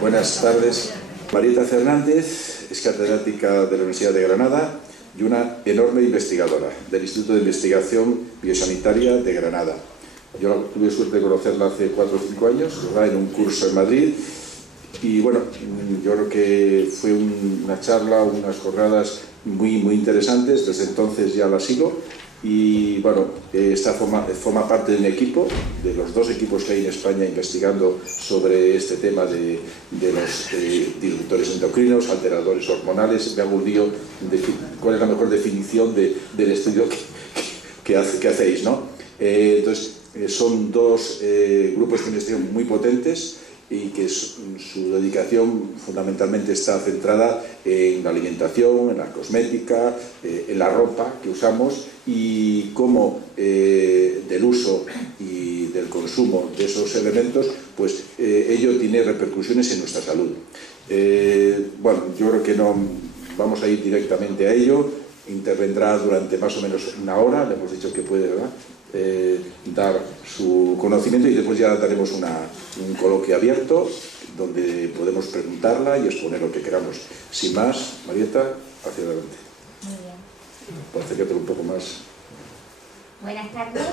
Buenas tardes. Marieta Fernández es catedrática de la Universidad de Granada y una enorme investigadora del Instituto de Investigación Biosanitaria de Granada. Yo tuve suerte de conocerla hace 4 o 5 años, en un curso en Madrid, y bueno, yo creo que fue una charla, unas jornadas muy interesantes. Desde entonces ya la sigo y bueno, forma parte de un equipo, de los 2 equipos que hay en España investigando sobre este tema de los disruptores endocrinos, alteradores hormonales. Me hago un lío de cuál es la mejor definición del estudio que hacéis, ¿no? Entonces, son 2 grupos de investigación muy potentes y que su dedicación fundamentalmente está centrada en la alimentación, en la cosmética, en la ropa que usamos y cómo del uso y del consumo de esos elementos, pues ello tiene repercusiones en nuestra salud. Bueno, yo creo que no vamos a ir directamente a ello. Intervendrá durante más o menos 1 hora, le hemos dicho que puede, ¿verdad?, dar su conocimiento, y después ya daremos un coloquio abierto donde podemos preguntarla y exponer lo que queramos. Sin más, Marieta, hacia adelante. Muy bien. Acércate un poco más. Buenas tardes.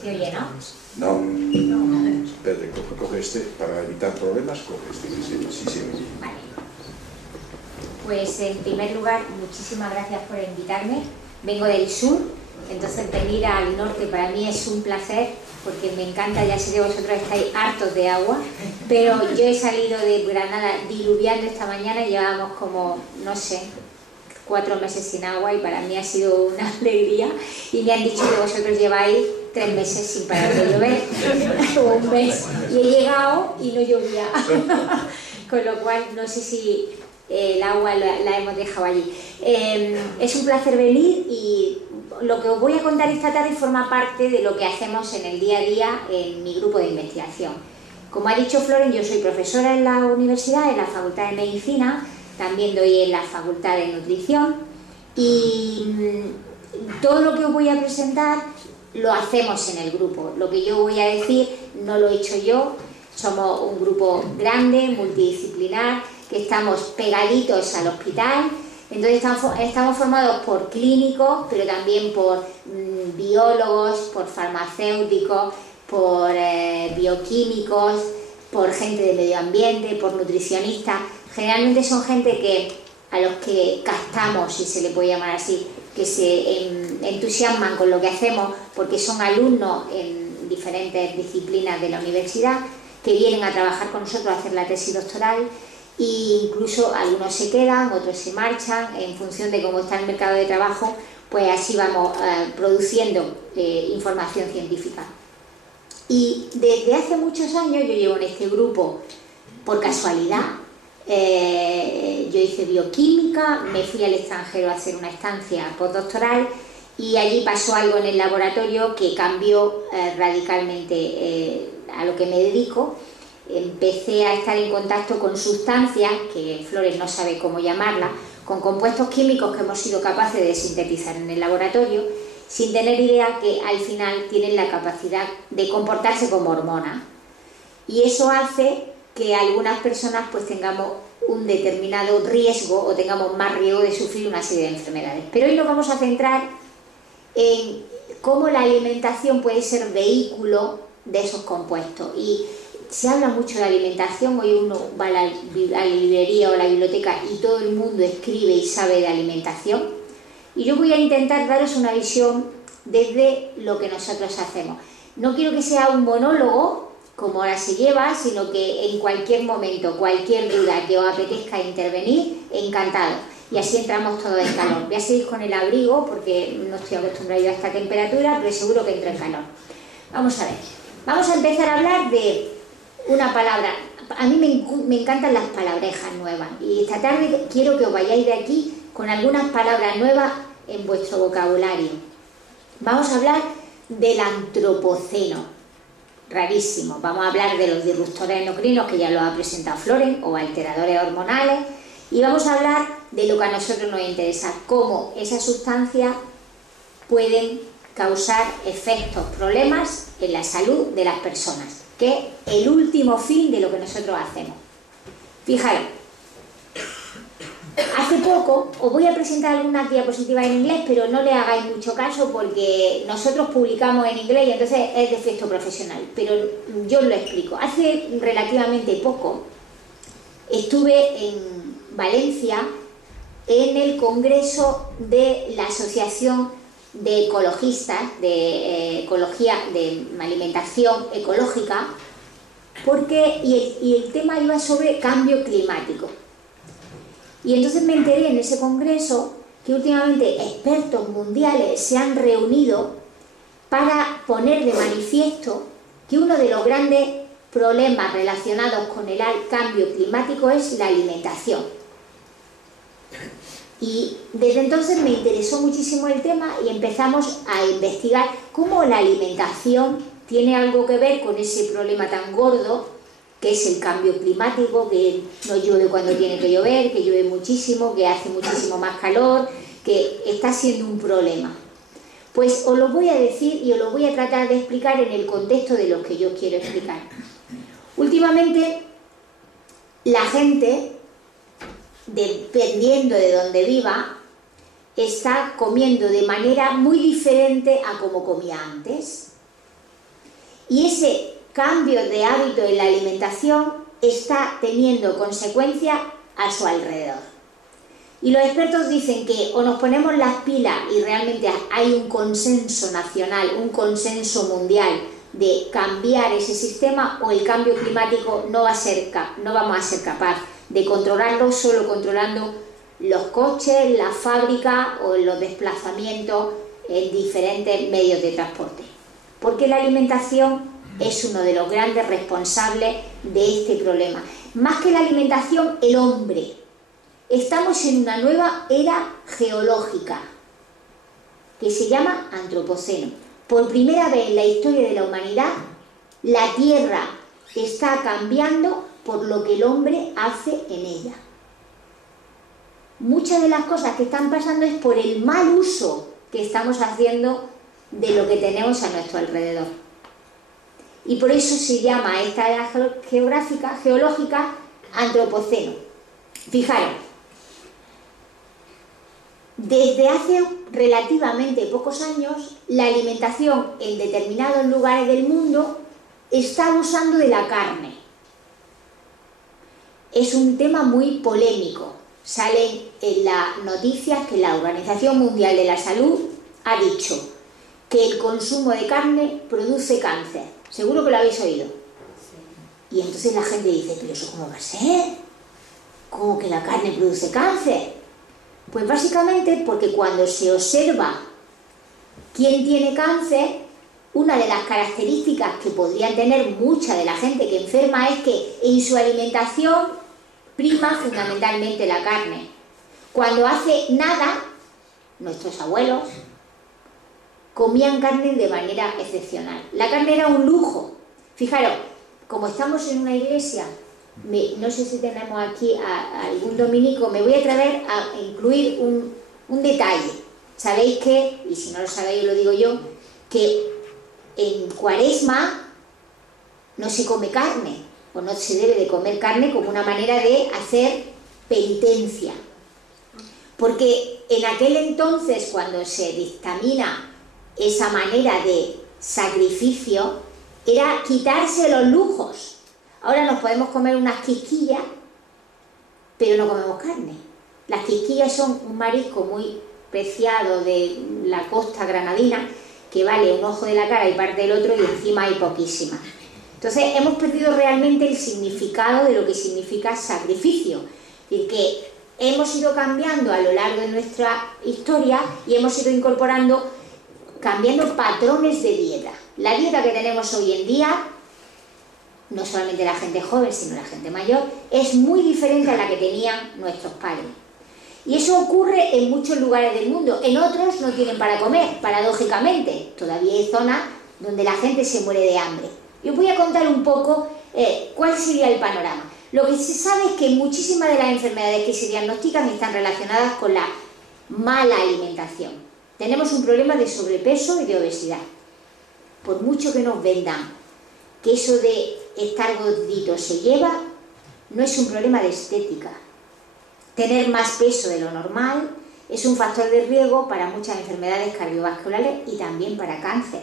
¿Se oye, no? No. Espérate, coge este para evitar problemas. Coge este, sí. Vale. Pues en primer lugar, muchísimas gracias por invitarme. Vengo del sur, entonces venir al norte para mí es un placer, porque me encanta. Ya sé que vosotros estáis hartos de agua, pero yo he salido de Granada diluviando esta mañana, llevábamos como, no sé, 4 meses sin agua, y para mí ha sido una alegría. Y me han dicho que vosotros lleváis 3 meses sin parar de llover, o 1 mes, y he llegado y no llovía. Con lo cual, no sé si el agua la hemos dejado allí. Es un placer venir, y lo que os voy a contar esta tarde forma parte de lo que hacemos en el día a día en mi grupo de investigación. Como ha dicho Floren, yo soy profesora en la universidad, en la Facultad de Medicina, también doy en la Facultad de Nutrición, y todo lo que os voy a presentar lo hacemos en el grupo. Lo que yo voy a decir no lo he hecho yo, somos un grupo grande, multidisciplinar, que estamos pegaditos al hospital. Entonces estamos formados por clínicos, pero también por biólogos, por farmacéuticos, por bioquímicos, por gente de medio ambiente, por nutricionistas. Generalmente son gente a los que captamos, si se le puede llamar así, que se entusiasman con lo que hacemos porque son alumnos en diferentes disciplinas de la universidad, que vienen a trabajar con nosotros a hacer la tesis doctoral. E incluso algunos se quedan, otros se marchan, en función de cómo está el mercado de trabajo, pues así vamos produciendo información científica. Y desde hace muchos años yo llevo en este grupo por casualidad. Yo hice bioquímica, me fui al extranjero a hacer una estancia postdoctoral, y allí pasó algo en el laboratorio que cambió radicalmente a lo que me dedico. Empecé a estar en contacto con sustancias, que Flores no sabe cómo llamarlas, con compuestos químicos que hemos sido capaces de sintetizar en el laboratorio, sin tener idea que al final tienen la capacidad de comportarse como hormonas. Y eso hace que algunas personas pues tengamos un determinado riesgo, o tengamos más riesgo de sufrir una serie de enfermedades. Pero hoy nos vamos a centrar en cómo la alimentación puede ser vehículo de esos compuestos. Y se habla mucho de alimentación. Hoy uno va a la librería o a la biblioteca y todo el mundo escribe y sabe de alimentación. Y yo voy a intentar daros una visión desde lo que nosotros hacemos. No quiero que sea un monólogo, como ahora se lleva, sino que en cualquier momento, cualquier duda que os apetezca intervenir, encantado. Y así entramos todos en calor. Voy a seguir con el abrigo porque no estoy acostumbrada a esta temperatura, pero seguro que entro en calor. Vamos a ver. Vamos a empezar a hablar de una palabra. A mí me encantan las palabrejas nuevas, y esta tarde quiero que os vayáis de aquí con algunas palabras nuevas en vuestro vocabulario. Vamos a hablar del antropoceno, rarísimo. Vamos a hablar de los disruptores endocrinos, que ya lo ha presentado Floren, o alteradores hormonales, y vamos a hablar de lo que a nosotros nos interesa, cómo esas sustancias pueden causar efectos, problemas en la salud de las personas, que es el último fin de lo que nosotros hacemos. Fijaros, hace poco, os voy a presentar algunas diapositivas en inglés, pero no le hagáis mucho caso porque nosotros publicamos en inglés y entonces es de efecto profesional, pero yo os lo explico. Hace relativamente poco estuve en Valencia en el congreso de la Asociación de Ecologistas, de Ecología, de Alimentación Ecológica, y el tema iba sobre cambio climático. Y entonces me enteré en ese congreso que últimamente expertos mundiales se han reunido para poner de manifiesto que uno de los grandes problemas relacionados con el cambio climático es la alimentación. Y desde entonces me interesó muchísimo el tema y empezamos a investigar cómo la alimentación tiene algo que ver con ese problema tan gordo que es el cambio climático, que no llueve cuando tiene que llover, que llueve muchísimo, que hace muchísimo más calor, que está siendo un problema. Pues os lo voy a decir y os lo voy a tratar de explicar en el contexto de lo que yo quiero explicar. Últimamente, la gente, dependiendo de donde viva, está comiendo de manera muy diferente a como comía antes. Y ese cambio de hábito en la alimentación está teniendo consecuencias a su alrededor. Y los expertos dicen que o nos ponemos las pilas y realmente hay un consenso nacional, un consenso mundial de cambiar ese sistema, o el cambio climático no vamos a ser capaz de controlarlo solo controlando los coches, las fábricas o los desplazamientos en diferentes medios de transporte. Porque la alimentación es uno de los grandes responsables de este problema. Más que la alimentación, el hombre. Estamos en una nueva era geológica que se llama Antropoceno. Por primera vez en la historia de la humanidad, la Tierra está cambiando por lo que el hombre hace en ella. Muchas de las cosas que están pasando es por el mal uso que estamos haciendo de lo que tenemos a nuestro alrededor. Y por eso se llama a esta era geológica Antropoceno. Fijaros, desde hace relativamente pocos años, la alimentación en determinados lugares del mundo está abusando de la carne. Es un tema muy polémico. Salen en las noticias que la Organización Mundial de la Salud ha dicho que el consumo de carne produce cáncer. Seguro que lo habéis oído. Sí. Y entonces la gente dice, ¿pero eso cómo va a ser? ¿Cómo que la carne produce cáncer? Pues básicamente porque cuando se observa quién tiene cáncer, una de las características que podrían tener mucha de la gente que enferma es que en su alimentación prima fundamentalmente la carne. Cuando hace nada, nuestros abuelos comían carne de manera excepcional. La carne era un lujo. Fijaros, como estamos en una iglesia, no sé si tenemos aquí a algún dominico, me voy a atrever a incluir un detalle. Sabéis que, y si no lo sabéis lo digo yo, que en Cuaresma no se come carne, o no se debe de comer carne como una manera de hacer penitencia. Porque en aquel entonces, cuando se dictamina esa manera de sacrificio, era quitarse los lujos. Ahora nos podemos comer unas quisquillas, pero no comemos carne. Las quisquillas son un marisco muy preciado de la costa granadina, que vale un ojo de la cara y parte del otro, y encima hay poquísimas. Entonces hemos perdido realmente el significado de lo que significa sacrificio. Es decir, que hemos ido cambiando a lo largo de nuestra historia y hemos ido cambiando patrones de dieta. La dieta que tenemos hoy en día, no solamente la gente joven, sino la gente mayor, es muy diferente a la que tenían nuestros padres. Y eso ocurre en muchos lugares del mundo. En otros no tienen para comer, paradójicamente. Todavía hay zonas donde la gente se muere de hambre. Y os voy a contar un poco cuál sería el panorama. Lo que se sabe es que muchísimas de las enfermedades que se diagnostican están relacionadas con la mala alimentación. Tenemos un problema de sobrepeso y de obesidad. Por mucho que nos vendan que eso de estar gordito se lleva, no es un problema de estética. Tener más peso de lo normal es un factor de riesgo para muchas enfermedades cardiovasculares y también para cáncer.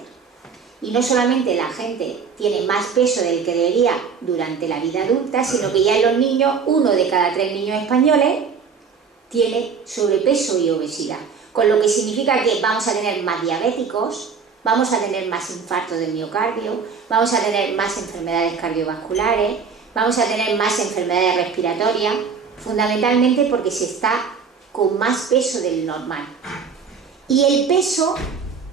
Y no solamente la gente tiene más peso del que debería durante la vida adulta, sino que ya en los niños, 1 de cada 3 niños españoles tiene sobrepeso y obesidad. Con lo que significa que vamos a tener más diabéticos, vamos a tener más infartos de miocardio, vamos a tener más enfermedades cardiovasculares, vamos a tener más enfermedades respiratorias, fundamentalmente porque se está con más peso del normal. Y el peso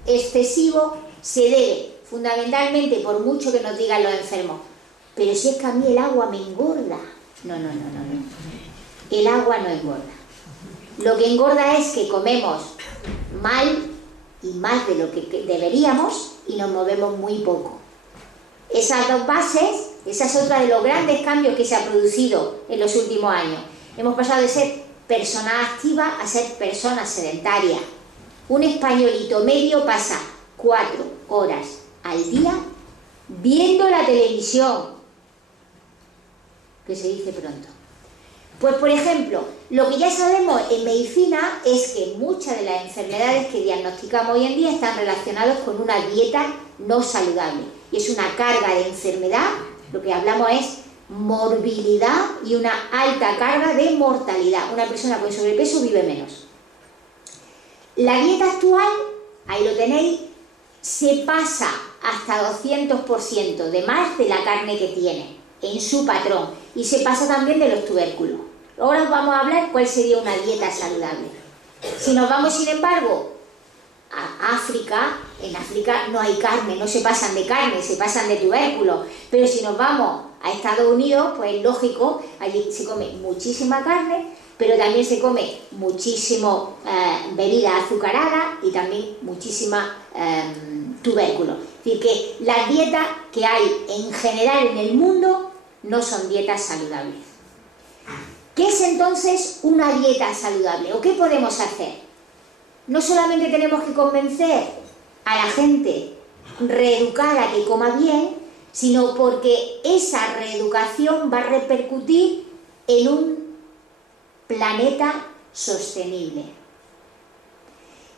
excesivo se debe fundamentalmente, por mucho que nos digan los enfermos, pero si es que a mí el agua me engorda. No. El agua no engorda. Lo que engorda es que comemos mal y más de lo que deberíamos y nos movemos muy poco. Esas dos bases, esa es otra de los grandes cambios que se ha producido en los últimos años. Hemos pasado de ser personas activas a ser personas sedentarias. Un españolito medio pasa 4 horas al día viendo la televisión, que se dice pronto. Pues, por ejemplo, lo que ya sabemos en medicina es que muchas de las enfermedades que diagnosticamos hoy en día están relacionadas con una dieta no saludable. Y es una carga de enfermedad, lo que hablamos es morbilidad y una alta carga de mortalidad. Una persona con sobrepeso vive menos. La dieta actual, ahí lo tenéis, se pasa hasta 200% de más de la carne que tiene en su patrón y se pasa también de los tubérculos. Ahora os vamos a hablar cuál sería una dieta saludable. Si nos vamos, sin embargo, a África, en África no hay carne, no se pasan de carne, se pasan de tubérculos. Pero si nos vamos a Estados Unidos, pues es lógico, allí se come muchísima carne, pero también se come muchísimo bebida azucarada y también muchísima tubérculo. Es decir, que las dietas que hay en general en el mundo no son dietas saludables. ¿Qué es entonces una dieta saludable? ¿O qué podemos hacer? No solamente tenemos que convencer a la gente reeducada que coma bien, sino porque esa reeducación va a repercutir en un planeta sostenible.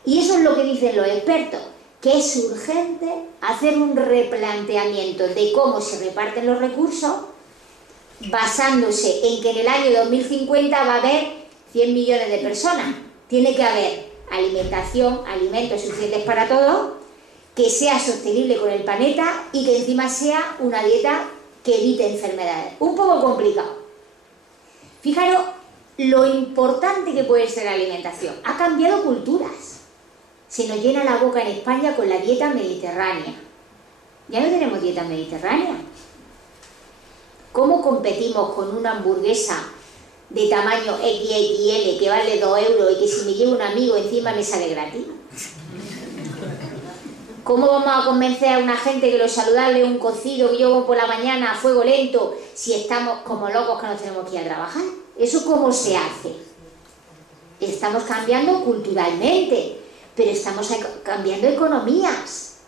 Y eso es lo que dicen los expertos, que es urgente hacer un replanteamiento de cómo se reparten los recursos, basándose en que en el año 2050 va a haber 100 millones de personas. Tiene que haber alimentación, alimentos suficientes para todos, que sea sostenible con el planeta y que encima sea una dieta que evite enfermedades. Un poco complicado. Fijaros lo importante que puede ser la alimentación. Ha cambiado culturas. Se nos llena la boca en España con la dieta mediterránea. Ya no tenemos dieta mediterránea. ¿Cómo competimos con una hamburguesa de tamaño XXL que vale 2 euros y que si me llevo un amigo encima me sale gratis? ¿Cómo vamos a convencer a una gente que lo saludable es un cocido que yo como por la mañana a fuego lento si estamos como locos que nos tenemos que ir a trabajar? ¿Eso cómo se hace? Estamos cambiando culturalmente, pero estamos cambiando economías.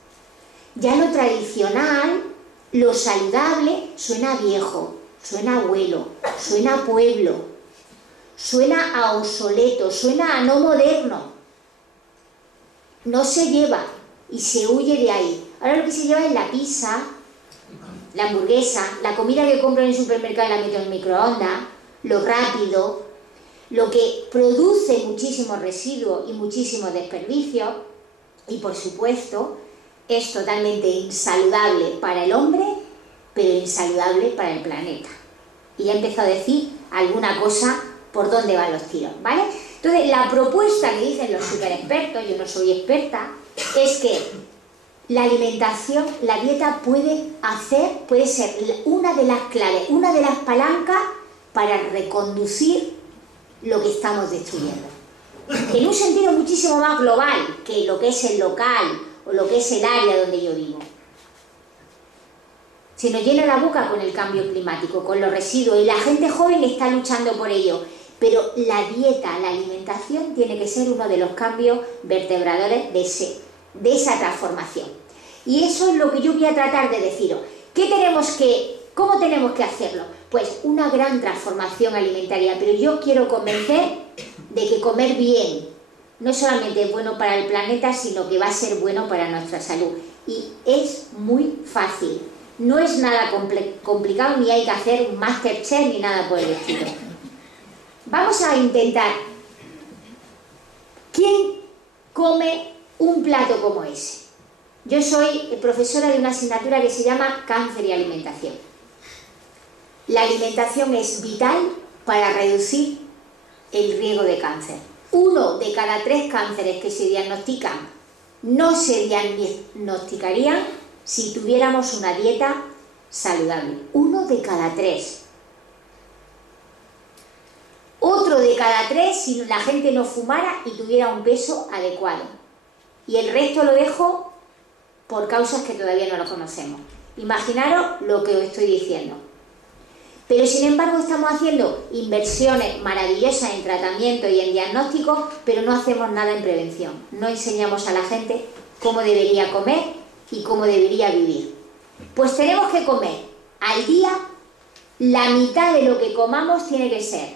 Ya lo tradicional, lo saludable, suena viejo, suena abuelo, suena a pueblo, suena a obsoleto, suena a no moderno. No se lleva y se huye de ahí. Ahora lo que se lleva es la pizza, la hamburguesa, la comida que compro en el supermercado y la meto en el microondas, lo rápido, lo que produce muchísimos residuos y muchísimos desperdicios y, por supuesto, es totalmente insaludable para el hombre, pero insaludable para el planeta. Y ya empezó a decir alguna cosa por dónde van los tiros, ¿vale? Entonces, la propuesta que dicen los superexpertos, yo no soy experta, es que la alimentación, la dieta puede ser una de las claves, una de las palancas para reconducir lo que estamos destruyendo. En un sentido muchísimo más global que lo que es el local o lo que es el área donde yo vivo. Se nos llena la boca con el cambio climático, con los residuos, y la gente joven está luchando por ello. Pero la dieta, la alimentación, tiene que ser uno de los cambios vertebradores de esa transformación. Y eso es lo que yo voy a tratar de deciros. ¿Cómo tenemos que hacerlo? Pues una gran transformación alimentaria, pero yo quiero convencer de que comer bien no solamente es bueno para el planeta, sino que va a ser bueno para nuestra salud. Y es muy fácil, no es nada complicado, ni hay que hacer un Masterchef ni nada por el estilo. Vamos a intentar. ¿Quién come un plato como ese? Yo soy profesora de una asignatura que se llama Cáncer y Alimentación. La alimentación es vital para reducir el riesgo de cáncer. 1 de cada 3 cánceres que se diagnostican no se diagnosticarían si tuviéramos una dieta saludable. 1 de cada 3. Otro de cada 3 si la gente no fumara y tuviera un peso adecuado. Y el resto lo dejo por causas que todavía no lo conocemos. Imaginaros lo que os estoy diciendo. Pero sin embargo estamos haciendo inversiones maravillosas en tratamiento y en diagnóstico, pero no hacemos nada en prevención. No enseñamos a la gente cómo debería comer y cómo debería vivir. Pues tenemos que comer al día, la mitad de lo que comamos tiene que ser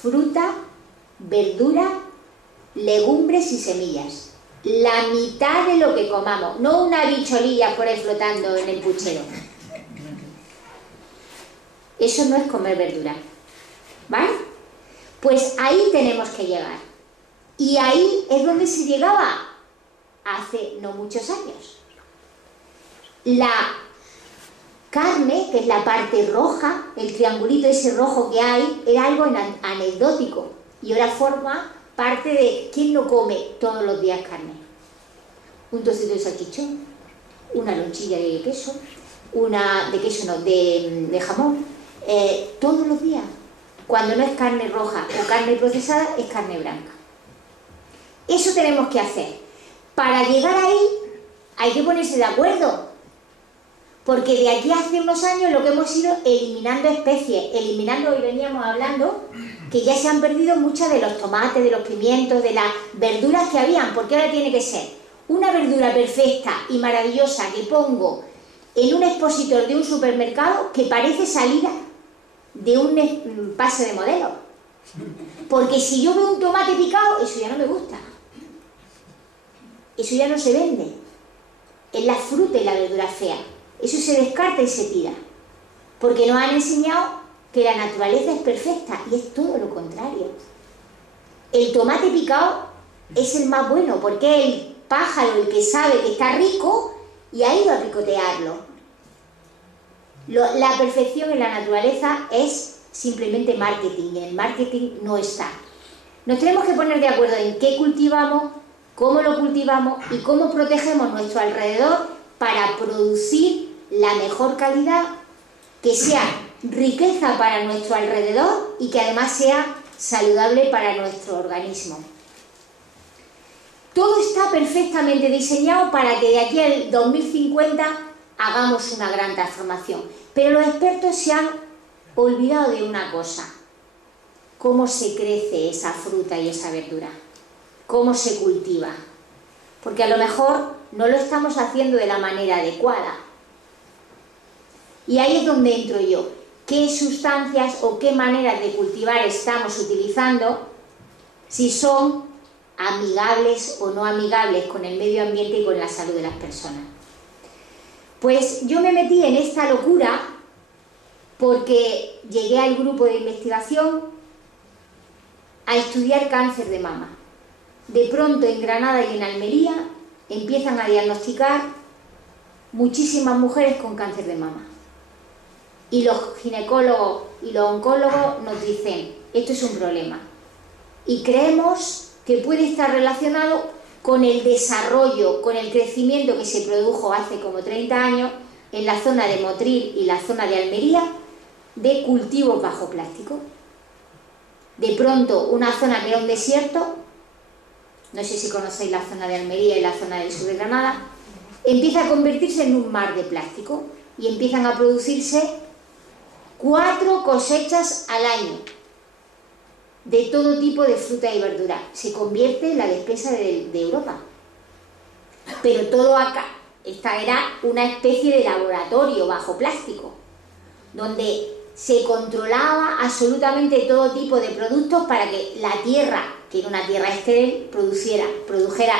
fruta, verdura, legumbres y semillas. La mitad de lo que comamos, no una bicholilla por ahí flotando en el puchero. Eso no es comer verdura, ¿vale? Pues ahí tenemos que llegar. Y ahí es donde se llegaba hace no muchos años. La carne, que es la parte roja, el triangulito ese rojo que hay, era algo anecdótico. Y ahora forma parte de ¿quién no come todos los días carne? Un trocito de salchichón, una lonchilla de queso, de jamón. Todos los días. Cuando no es carne roja o carne procesada, es carne blanca. Eso tenemos que hacer. Para llegar ahí hay que ponerse de acuerdo, porque de aquí a hace unos años lo que hemos ido eliminando especies, hoy veníamos hablando que ya se han perdido muchas de los tomates, de los pimientos, de las verduras que habían, porque ahora tiene que ser una verdura perfecta y maravillosa que pongo en un expositor de un supermercado que parece salida de un pase de modelo. Porque si yo veo un tomate picado, eso ya no me gusta. Eso ya no se vende. Es la fruta y la verdura fea. Eso se descarta y se tira. Porque nos han enseñado que la naturaleza es perfecta y es todo lo contrario. El tomate picado es el más bueno porque es el pájaro el que sabe que está rico y ha ido a picotearlo. La perfección en la naturaleza es simplemente marketing, y en el marketing no está. Nos tenemos que poner de acuerdo en qué cultivamos, cómo lo cultivamos y cómo protegemos nuestro alrededor para producir la mejor calidad, que sea riqueza para nuestro alrededor y que además sea saludable para nuestro organismo. Todo está perfectamente diseñado para que de aquí al 2050 hagamos una gran transformación. Pero los expertos se han olvidado de una cosa: cómo se crece esa fruta y esa verdura, cómo se cultiva. Porque a lo mejor no lo estamos haciendo de la manera adecuada. Y ahí es donde entro yo. ¿Qué sustancias o qué maneras de cultivar estamos utilizando? Si son amigables o no amigables con el medio ambiente y con la salud de las personas. Pues yo me metí en esta locura porque llegué al grupo de investigación a estudiar cáncer de mama. De pronto en Granada y en Almería empiezan a diagnosticar muchísimas mujeres con cáncer de mama. Y los ginecólogos y los oncólogos nos dicen, esto es un problema. Y creemos que puede estar relacionado con el desarrollo, con el crecimiento que se produjo hace como 30 años en la zona de Motril y la zona de Almería de cultivos bajo plástico. De pronto una zona que era un desierto, no sé si conocéis la zona de Almería y la zona del sur de Granada, empieza a convertirse en un mar de plástico y empiezan a producirse 4 cosechas al año de todo tipo de fruta y verdura. Se convierte en la despensa de Europa. Pero todo acá, esta era una especie de laboratorio bajo plástico, donde se controlaba absolutamente todo tipo de productos para que la tierra, que era una tierra estéril, produjera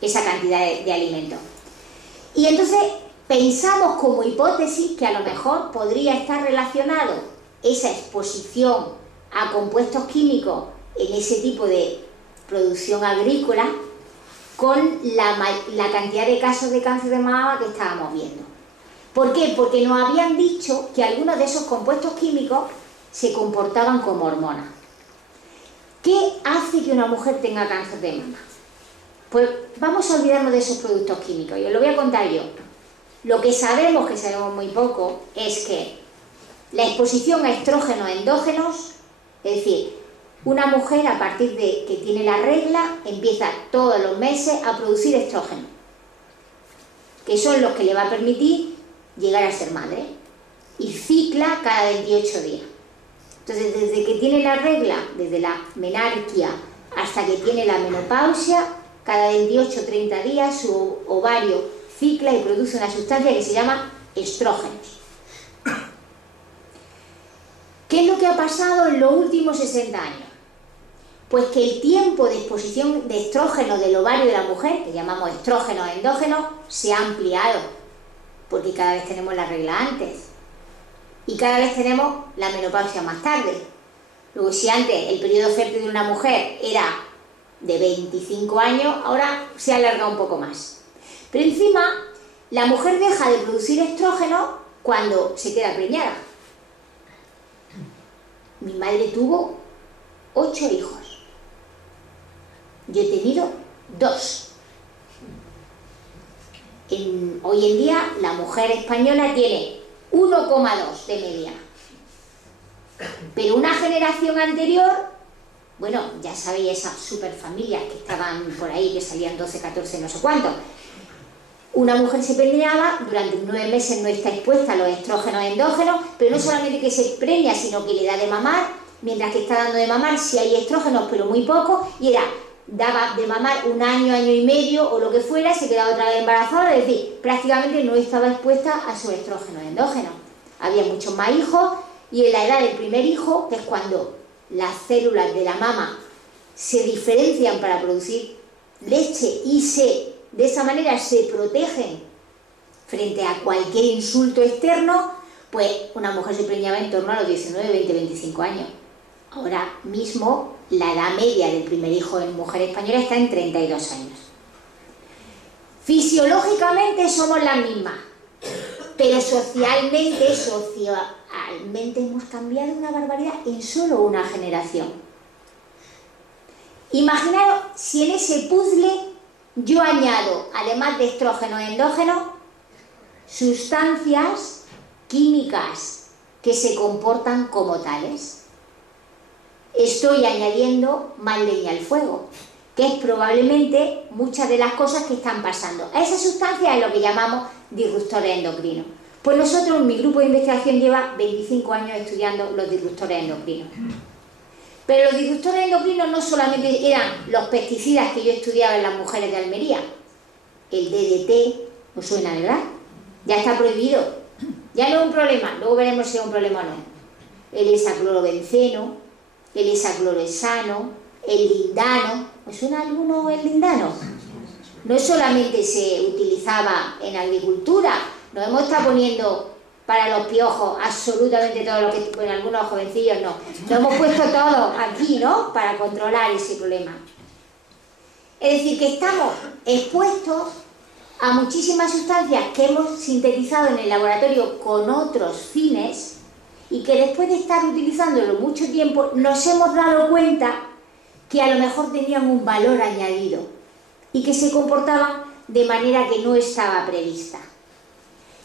esa cantidad de alimentos. Y entonces pensamos como hipótesis que a lo mejor podría estar relacionado esa exposición a compuestos químicos en ese tipo de producción agrícola con la cantidad de casos de cáncer de mama que estábamos viendo. ¿Por qué? Porque nos habían dicho que algunos de esos compuestos químicos se comportaban como hormonas. ¿Qué hace que una mujer tenga cáncer de mama? Pues vamos a olvidarnos de esos productos químicos, y os lo voy a contar yo. Lo que sabemos, que sabemos muy poco, es que la exposición a estrógenos endógenos, es decir, una mujer a partir de que tiene la regla empieza todos los meses a producir estrógenos, que son los que le va a permitir llegar a ser madre, y cicla cada 28 días. Entonces, desde que tiene la regla, desde la menarquia hasta que tiene la menopausia, cada 28 o 30 días su ovario cicla y produce una sustancia que se llama estrógenos. ¿Qué es lo que ha pasado en los últimos 60 años? Pues que el tiempo de exposición de estrógeno del ovario de la mujer, que llamamos estrógenos endógenos, se ha ampliado, porque cada vez tenemos la regla antes y cada vez tenemos la menopausia más tarde. Luego, si antes el periodo fértil de una mujer era de 25 años, ahora se alarga un poco más. Pero encima, la mujer deja de producir estrógeno cuando se queda preñada. Mi madre tuvo 8 hijos. Yo he tenido 2. Hoy en día la mujer española tiene 1,2 de media. Pero una generación anterior, bueno, ya sabéis esas superfamilias que estaban por ahí, que salían 12, 14, no sé cuántos. Una mujer se preñaba, durante 9 meses no está expuesta a los estrógenos endógenos, pero no solamente que se preña, sino que le da de mamar, mientras que está dando de mamar, si hay estrógenos, pero muy poco, y daba de mamar 1 año, año y medio, o lo que fuera, se quedaba otra vez embarazada, es decir, prácticamente no estaba expuesta a sus estrógenos endógenos. Había muchos más hijos, y en la edad del primer hijo, que es cuando las células de la mama se diferencian para producir leche y de esa manera se protegen frente a cualquier insulto externo, pues una mujer se preñaba en torno a los 19, 20, 25 años. Ahora mismo la edad media del primer hijo en mujer española está en 32 años. Fisiológicamente somos las mismas, pero socialmente hemos cambiado una barbaridad en solo una generación. Imaginaos si en ese puzzle yo añado, además de estrógenos endógenos, sustancias químicas que se comportan como tales. Estoy añadiendo más leña al fuego, que es probablemente muchas de las cosas que están pasando. A esa sustancia es lo que llamamos disruptores endocrinos. Pues nosotros, mi grupo de investigación lleva 25 años estudiando los disruptores endocrinos. Pero los disruptores endocrinos no solamente eran los pesticidas que yo estudiaba en las mujeres de Almería. El DDT, ¿os suena, verdad? Ya está prohibido. Ya no es un problema, luego veremos si es un problema o no. El hexaclorobenceno, el hexaclorohexano, el lindano. ¿Os suena alguno el lindano? No solamente se utilizaba en agricultura, nos hemos estado poniendo para los piojos absolutamente todo lo que, bueno, algunos jovencillos no, lo hemos puesto todo aquí, ¿no?, para controlar ese problema. Es decir, que estamos expuestos a muchísimas sustancias que hemos sintetizado en el laboratorio con otros fines y que después de estar utilizándolo mucho tiempo nos hemos dado cuenta que a lo mejor tenían un valor añadido y que se comportaban de manera que no estaba prevista.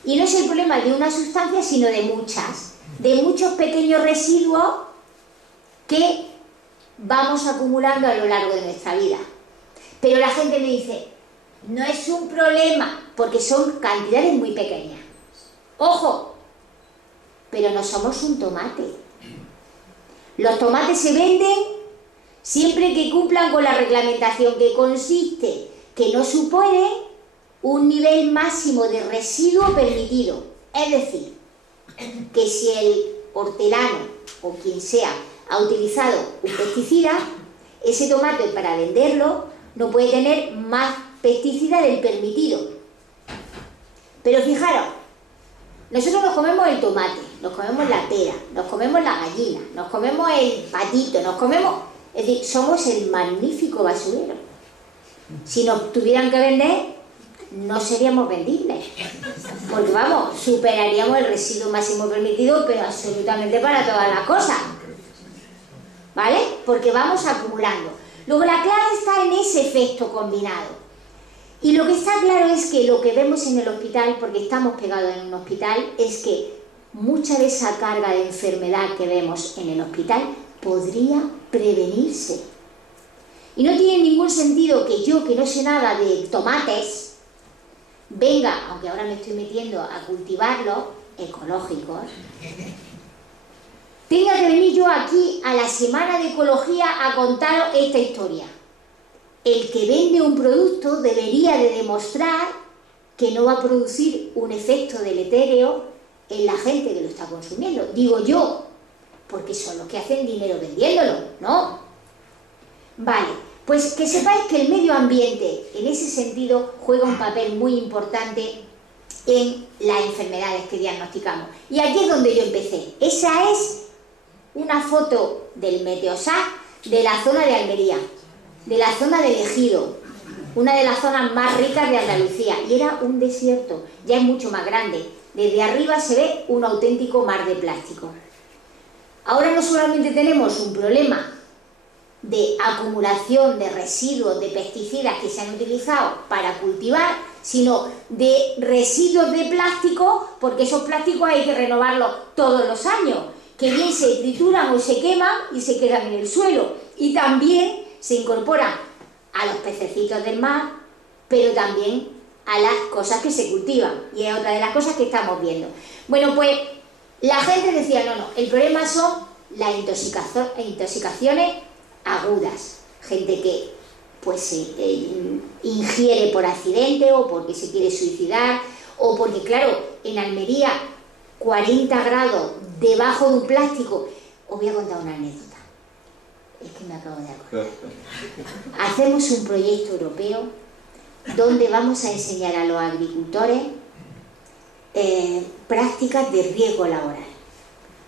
Y no es el problema de una sustancia, sino de muchas, de muchos pequeños residuos que vamos acumulando a lo largo de nuestra vida. Pero la gente me dice, no es un problema, porque son cantidades muy pequeñas. ¡Ojo! Pero no somos un tomate. Los tomates se venden siempre que cumplan con la reglamentación, que consiste que no supone un nivel máximo de residuo permitido. Es decir, que si hortelano o quien sea ha utilizado un pesticida, ese tomate para venderlo no puede tener más pesticida del permitido. Pero fijaros, nosotros nos comemos el tomate, nos comemos la pera, nos comemos la gallina, nos comemos el patito, nos comemos... Es decir, somos el magnífico basurero. Si nos tuvieran que vender, no seríamos vendibles. Porque vamos, superaríamos el residuo máximo permitido, pero absolutamente para todas las cosas. ¿Vale? Porque vamos acumulando. Luego la clave está en ese efecto combinado. Y lo que está claro es que lo que vemos en el hospital, porque estamos pegados en un hospital, es que mucha de esa carga de enfermedad que vemos en el hospital podría prevenirse. Y no tiene ningún sentido que yo, que no sé nada de tomates, venga, aunque ahora me estoy metiendo a cultivarlos ecológicos, tenga que venir yo aquí a la Semana de Ecología a contaros esta historia. El que vende un producto debería de demostrar que no va a producir un efecto deletérea en la gente que lo está consumiendo. Digo yo, porque son los que hacen dinero vendiéndolo, ¿no? Vale, pues que sepáis que el medio ambiente en ese sentido juega un papel muy importante en las enfermedades que diagnosticamos. Y aquí es donde yo empecé. Esa es una foto del Meteosat de la zona de Almería, de la zona del Ejido, una de las zonas más ricas de Andalucía, y era un desierto, ya es mucho más grande. Desde arriba se ve un auténtico mar de plástico. Ahora no solamente tenemos un problema de acumulación de residuos de pesticidas que se han utilizado para cultivar, sino de residuos de plástico, porque esos plásticos hay que renovarlos todos los años, que bien se trituran o se queman y se quedan en el suelo, y también se incorporan a los pececitos del mar, pero también a las cosas que se cultivan, y es otra de las cosas que estamos viendo. Bueno, pues la gente decía, no, el problema son las intoxicaciones agudas, gente que pues se ingiere por accidente o porque se quiere suicidar, o porque, claro, en Almería 40 grados debajo de un plástico. Os voy a contar una anécdota, es que me acabo de acordar. Hacemos un proyecto europeo donde vamos a enseñar a los agricultores prácticas de riesgo laboral,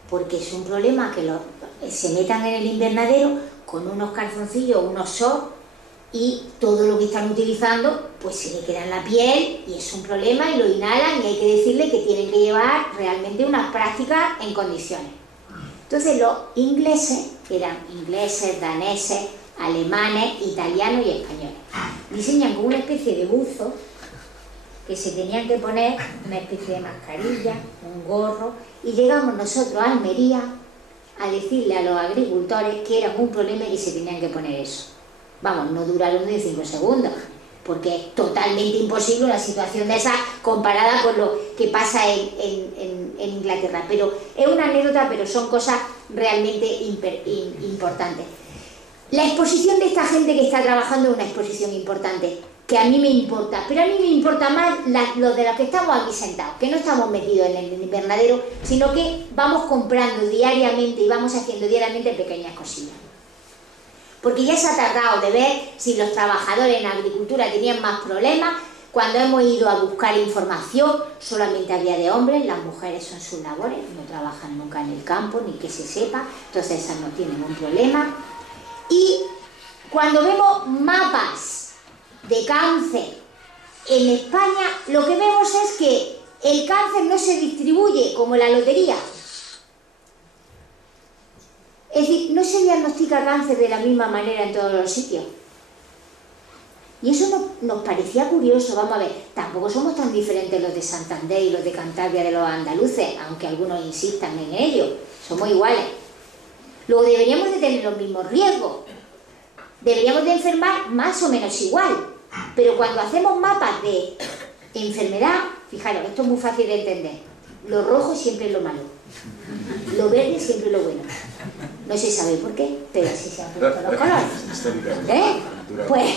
porque es un problema que se metan en el invernadero con unos calzoncillos, unos shorts, y todo lo que están utilizando pues se le queda en la piel y es un problema, y lo inhalan, y hay que decirle que tienen que llevar realmente unas prácticas en condiciones. Entonces los ingleses, que eran ingleses, daneses, alemanes, italianos y españoles, diseñan con una especie de buzo que se tenían que poner, una especie de mascarilla, un gorro, y llegamos nosotros a Almería a decirle a los agricultores que era un problema y que se tenían que poner eso. Vamos, no duraron ni 5 segundos, porque es totalmente imposible una situación de esa comparada con lo que pasa en Inglaterra. Pero es una anécdota, pero son cosas realmente importantes. La exposición de esta gente que está trabajando es una exposición importante, que a mí me importa, pero a mí me importa más los de los que estamos aquí sentados, que no estamos metidos en el invernadero, sino que vamos comprando diariamente y vamos haciendo diariamente pequeñas cosillas. Porque ya se ha tardado de ver si los trabajadores en agricultura tenían más problemas. Cuando hemos ido a buscar información, solamente había de hombres, las mujeres son sus labores, no trabajan nunca en el campo, ni que se sepa, entonces esas no tienen un problema. Y cuando vemos mapas de cáncer en España, lo que vemos es que el cáncer no se distribuye como la lotería. Es decir, no se diagnostica cáncer de la misma manera en todos los sitios. Y eso nos parecía curioso. Vamos a ver, tampoco somos tan diferentes los de Santander y los de Cantabria de los andaluces, aunque algunos insistan en ello, somos iguales. Luego deberíamos de tener los mismos riesgos, deberíamos de enfermar más o menos igual, pero cuando hacemos mapas de enfermedad, fijaros, esto es muy fácil de entender, lo rojo siempre es lo malo, lo verde siempre es lo bueno. No se sabe por qué, pero así se han puesto los colores. Pues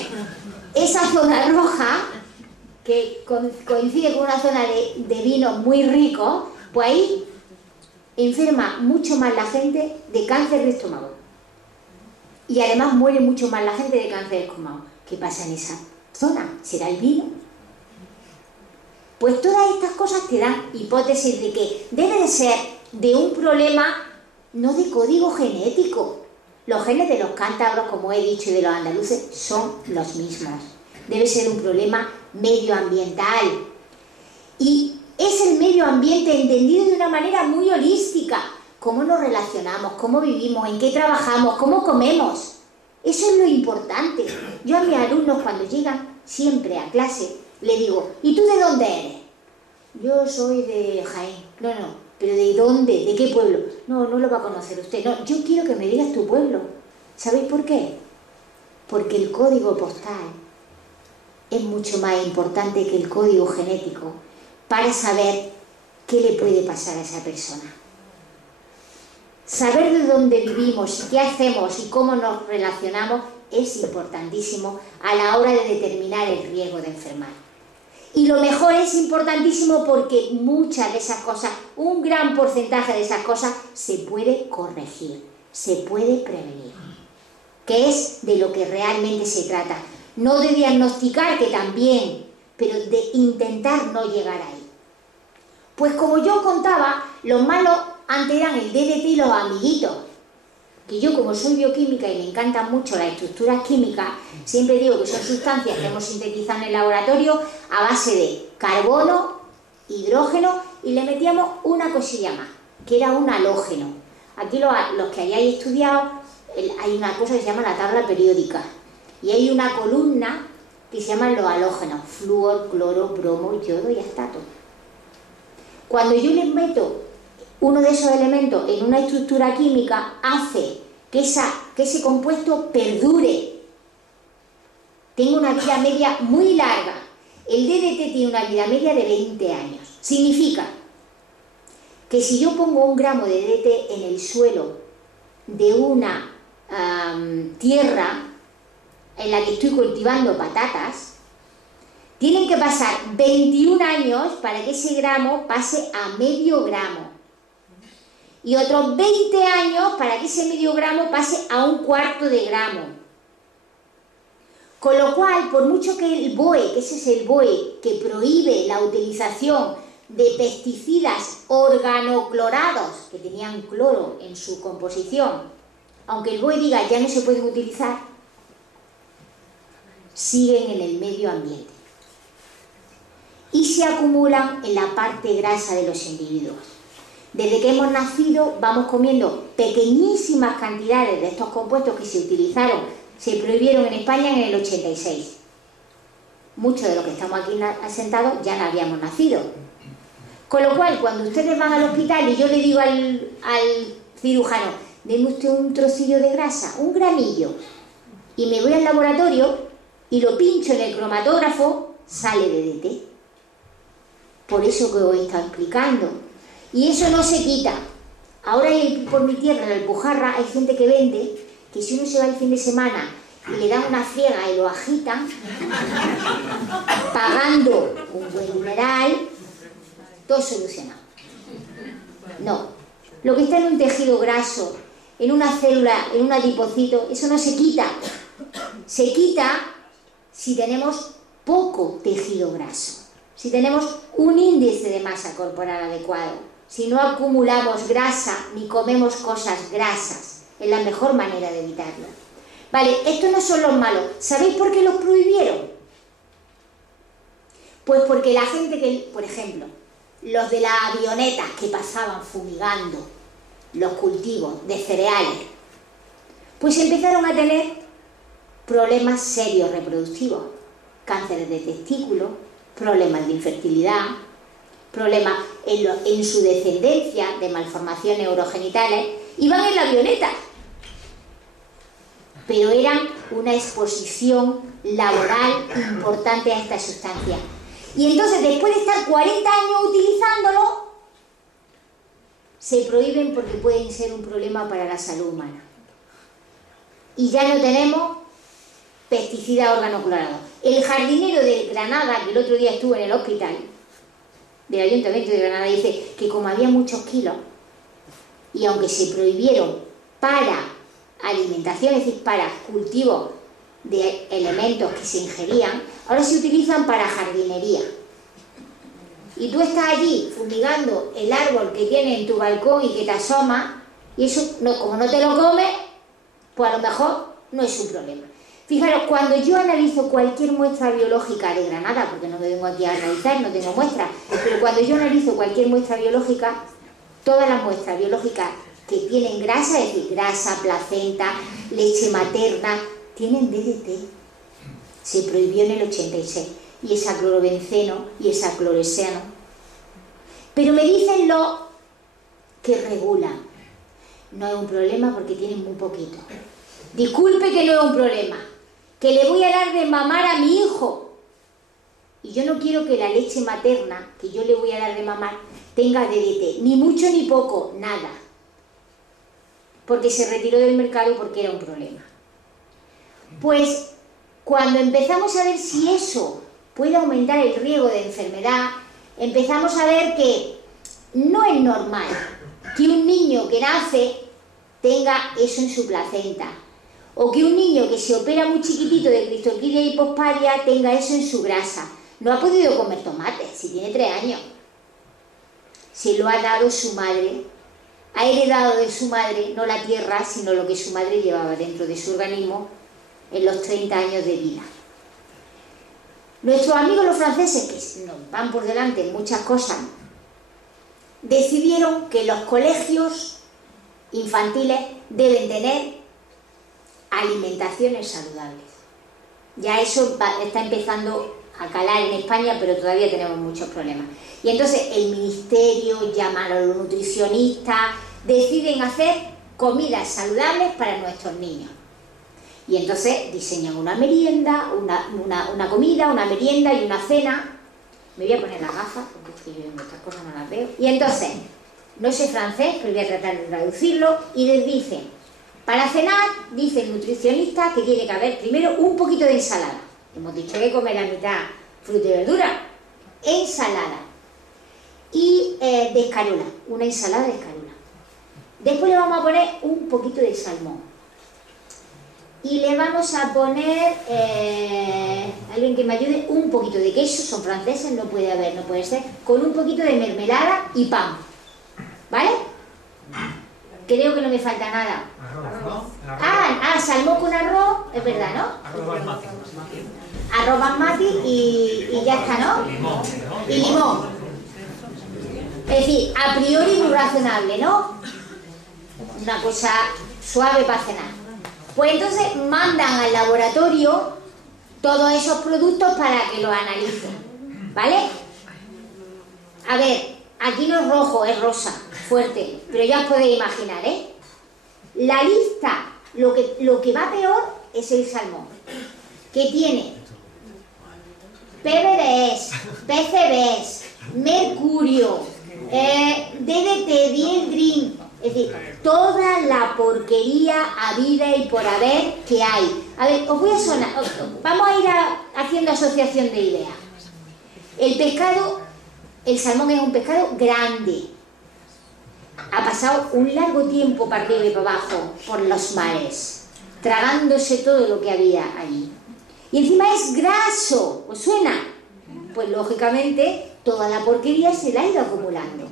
esa zona roja, que coincide con una zona de vino muy rico, pues ahí enferma mucho más la gente de cáncer de estómago. Y además muere mucho más la gente de cáncer de estómago. ¿Qué pasa en esa zona? ¿Será el vino? Pues todas estas cosas te dan hipótesis de que debe de ser de un problema no de código genético. Los genes de los cántabros, como he dicho, y de los andaluces son los mismos. Debe ser un problema medioambiental. Y es el medio ambiente entendido de una manera muy holística. Cómo nos relacionamos, cómo vivimos, en qué trabajamos, cómo comemos. Eso es lo importante. Yo a mis alumnos cuando llegan siempre a clase le digo, ¿y tú de dónde eres? Yo soy de Jaén. No, ¿pero de dónde? ¿De qué pueblo? No lo va a conocer usted. No, yo quiero que me digas tu pueblo. ¿Sabéis por qué? Porque el código postal es mucho más importante que el código genético para saber qué le puede pasar a esa persona. Saber de dónde vivimos y qué hacemos y cómo nos relacionamos es importantísimo a la hora de determinar el riesgo de enfermar. Y lo mejor es importantísimo porque muchas de esas cosas, un gran porcentaje de esas cosas, se puede corregir, se puede prevenir. Que es de lo que realmente se trata. No de diagnosticar, que también, pero de intentar no llegar ahí. Pues como yo contaba, los malos antes eran el DDT y los amiguitos. Que yo, como soy bioquímica y me encantan mucho las estructuras químicas, siempre digo que son sustancias que hemos sintetizado en el laboratorio a base de carbono, hidrógeno, y le metíamos una cosilla más, que era un halógeno. Aquí los que hayáis estudiado, hay una cosa que se llama la tabla periódica, y hay una columna que se llaman los halógenos, flúor, cloro, bromo, yodo y astato. Cuando yo les meto uno de esos elementos en una estructura química, hace que ese compuesto perdure, tenga una vida media muy larga. El DDT tiene una vida media de 20 años. Significa que si yo pongo 1 gramo de DDT en el suelo de una tierra en la que estoy cultivando patatas, tienen que pasar 21 años para que ese gramo pase a medio gramo. Y otros 20 años para que ese medio gramo pase a 1/4 de gramo. Con lo cual, por mucho que el BOE, que ese es el BOE que prohíbe la utilización de pesticidas organoclorados, que tenían cloro en su composición, aunque el BOE diga ya no se pueden utilizar, siguen en el medio ambiente. Y se acumulan en la parte grasa de los individuos. Desde que hemos nacido vamos comiendo pequeñísimas cantidades de estos compuestos que se prohibieron en España en el 86. Muchos de los que estamos aquí asentados ya no habíamos nacido. Con lo cual, cuando ustedes van al hospital y yo le digo al cirujano, deme usted un trocillo de grasa, un gramillo, y me voy al laboratorio y lo pincho en el cromatógrafo, sale DDT. Por eso que os he estado explicando. Y eso no se quita. Ahora por mi tierra, en la Alpujarra, hay gente que vende que si uno se va el fin de semana y le dan una friega y lo agitan, pagando un buen dineral, todo solucionado. No. Lo que está en un tejido graso, en una célula, en un adipocito, eso no se quita. Se quita si tenemos poco tejido graso, si tenemos un índice de masa corporal adecuado. Si no acumulamos grasa ni comemos cosas grasas, es la mejor manera de evitarlo. Vale, estos no son los malos. ¿Sabéis por qué los prohibieron? Pues porque la gente que, por ejemplo, los de las avionetas que pasaban fumigando los cultivos de cereales, pues empezaron a tener problemas serios reproductivos, cánceres de testículo, problemas de infertilidad, problemas en su descendencia de malformaciones neurogenitales, iban en la avioneta, pero eran una exposición laboral importante a esta sustancia. Y entonces, después de estar 40 años utilizándolo, se prohíben porque pueden ser un problema para la salud humana. Y ya no tenemos pesticidas organoclorados. El jardinero de Granada, que el otro día estuvo en el hospital del Ayuntamiento de Granada, dice que como había muchos kilos, y aunque se prohibieron para alimentación, es decir, para cultivo de elementos que se ingerían, ahora se utilizan para jardinería. Y tú estás allí fumigando el árbol que tienes en tu balcón y que te asoma, y eso, como no te lo comes, pues a lo mejor no es un problema. Fijaros, cuando yo analizo cualquier muestra biológica de Granada, porque no me vengo aquí a analizar, no tengo muestras, pero cuando yo analizo cualquier muestra biológica, todas las muestras biológicas que tienen grasa, es decir, grasa, placenta, leche materna, tienen DDT. Se prohibió en el 86. Y hexaclorobenceno y hexacloresano. Pero me dicen lo que regulan. No es un problema porque tienen muy poquito. Disculpe que no es un problema. Que le voy a dar de mamar a mi hijo. Y yo no quiero que la leche materna que yo le voy a dar de mamar tenga DDT. Ni mucho ni poco, nada. Porque se retiró del mercado porque era un problema. Pues cuando empezamos a ver si eso puede aumentar el riesgo de enfermedad, empezamos a ver que no es normal que un niño que nace tenga eso en su placenta, o que un niño que se opera muy chiquitito de cristolquilia hiposparia tenga eso en su grasa. No ha podido comer tomate, si tiene 3 años. Se lo ha dado su madre, ha heredado de su madre no la tierra, sino lo que su madre llevaba dentro de su organismo en los 30 años de vida. Nuestros amigos los franceses, que nos van por delante en muchas cosas, decidieron que los colegios infantiles deben tener alimentaciones saludables. Ya eso está empezando a calar en España, pero todavía tenemos muchos problemas. Y entonces el ministerio, llaman a los nutricionistas, deciden hacer comidas saludables para nuestros niños. Y entonces diseñan una merienda, una comida, una merienda y una cena. Me voy a poner las gafas, porque yo en otras cosas no las veo. Y entonces, no sé francés, pero voy a tratar de traducirlo, y les dicen, para cenar, dice el nutricionista que tiene que haber primero un poquito de ensalada. Hemos dicho que comer la mitad fruta y verdura. Ensalada. Y de escarola, una ensalada de escarola. Después le vamos a poner un poquito de salmón. Y le vamos a poner, alguien que me ayude, un poquito de queso, son franceses, no puede haber, no puede ser, con un poquito de mermelada y pan. ¿Vale? Creo que no me falta nada. Salmón con arroz, es verdad, ¿no? Arroz basmati y ya está, ¿no? Y limón. Es decir, a priori muy razonable, ¿no? Una cosa suave para cenar. Pues entonces mandan al laboratorio todos esos productos para que los analicen, ¿vale? A ver, aquí no es rojo, es rosa, fuerte, pero ya os podéis imaginar, ¿eh? La lista, lo que va peor es el salmón, que tiene PBDs, PCBs, mercurio, DDT, dieldrin, es decir, toda la porquería habida y por haber que hay. A ver, os voy a sonar, vamos a ir haciendo asociación de ideas. El pescado, el salmón es un pescado grande. Ha pasado un largo tiempo para arriba y para abajo por los mares, tragándose todo lo que había allí. Y encima es graso, ¿os suena? Pues lógicamente toda la porquería se la ha ido acumulando.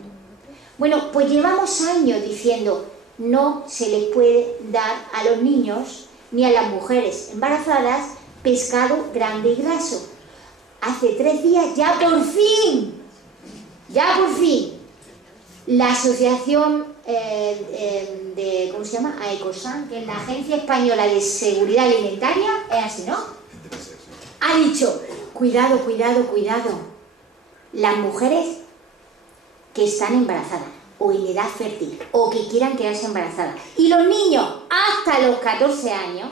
Bueno, pues llevamos años diciendo no se les puede dar a los niños ni a las mujeres embarazadas pescado grande y graso. Hace 3 días, ya por fin, la asociación ¿cómo se llama? AECOSAN, que es la Agencia Española de Seguridad Alimentaria, es así, ¿no? Ha dicho, cuidado, las mujeres que están embarazadas o en edad fértil o que quieran quedarse embarazadas y los niños hasta los 14 años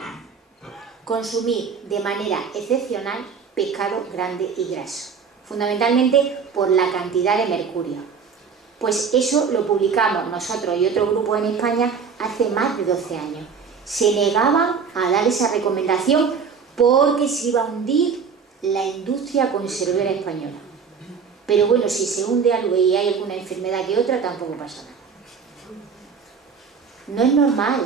consumir de manera excepcional pescado grande y graso, fundamentalmente por la cantidad de mercurio. Pues eso lo publicamos nosotros y otro grupo en España hace más de 12 años. Se negaban a dar esa recomendación porque se iba a hundir la industria conservera española. Pero bueno, si se hunde algo y hay alguna enfermedad que otra, tampoco pasa nada. No es normal.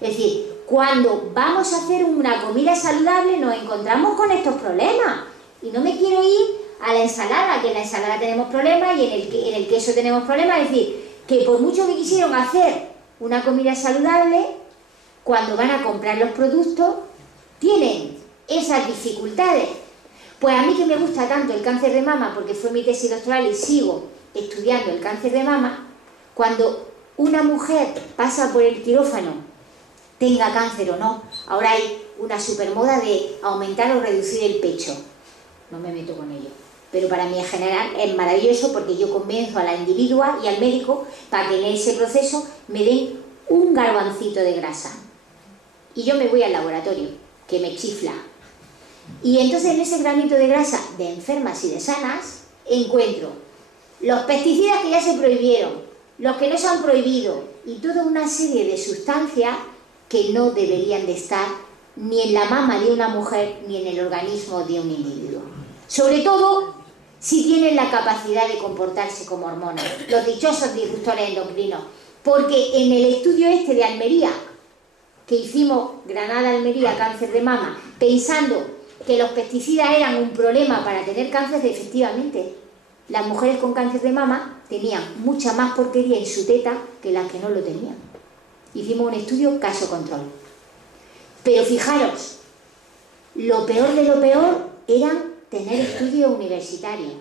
Es decir, cuando vamos a hacer una comida saludable nos encontramos con estos problemas. Y no me quiero ir a la ensalada, que en la ensalada tenemos problemas y en el queso tenemos problemas. Es decir, que por mucho que quisieron hacer una comida saludable, cuando van a comprar los productos, tienen esas dificultades. Pues a mí que me gusta tanto el cáncer de mama, porque fue mi tesis doctoral y sigo estudiando el cáncer de mama, cuando una mujer pasa por el quirófano, tenga cáncer o no, ahora hay una supermoda de aumentar o reducir el pecho. No me meto con ello. Pero para mí en general es maravilloso porque yo convenzo a la individua y al médico para que en ese proceso me den un garbancito de grasa. Y yo me voy al laboratorio, que me chifla. Y entonces en ese granito de grasa de enfermas y de sanas encuentro los pesticidas que ya se prohibieron, los que no se han prohibido y toda una serie de sustancias que no deberían de estar ni en la mama de una mujer ni en el organismo de un individuo. Sobre todo si tienen la capacidad de comportarse como hormonas, los dichosos disruptores endocrinos. Porque en el estudio este de Almería, que hicimos Granada-Almería, cáncer de mama, pensando que los pesticidas eran un problema para tener cáncer, efectivamente, las mujeres con cáncer de mama tenían mucha más porquería en su teta que las que no lo tenían. Hicimos un estudio caso-control. Pero fijaros, lo peor de lo peor eran tener estudios universitarios.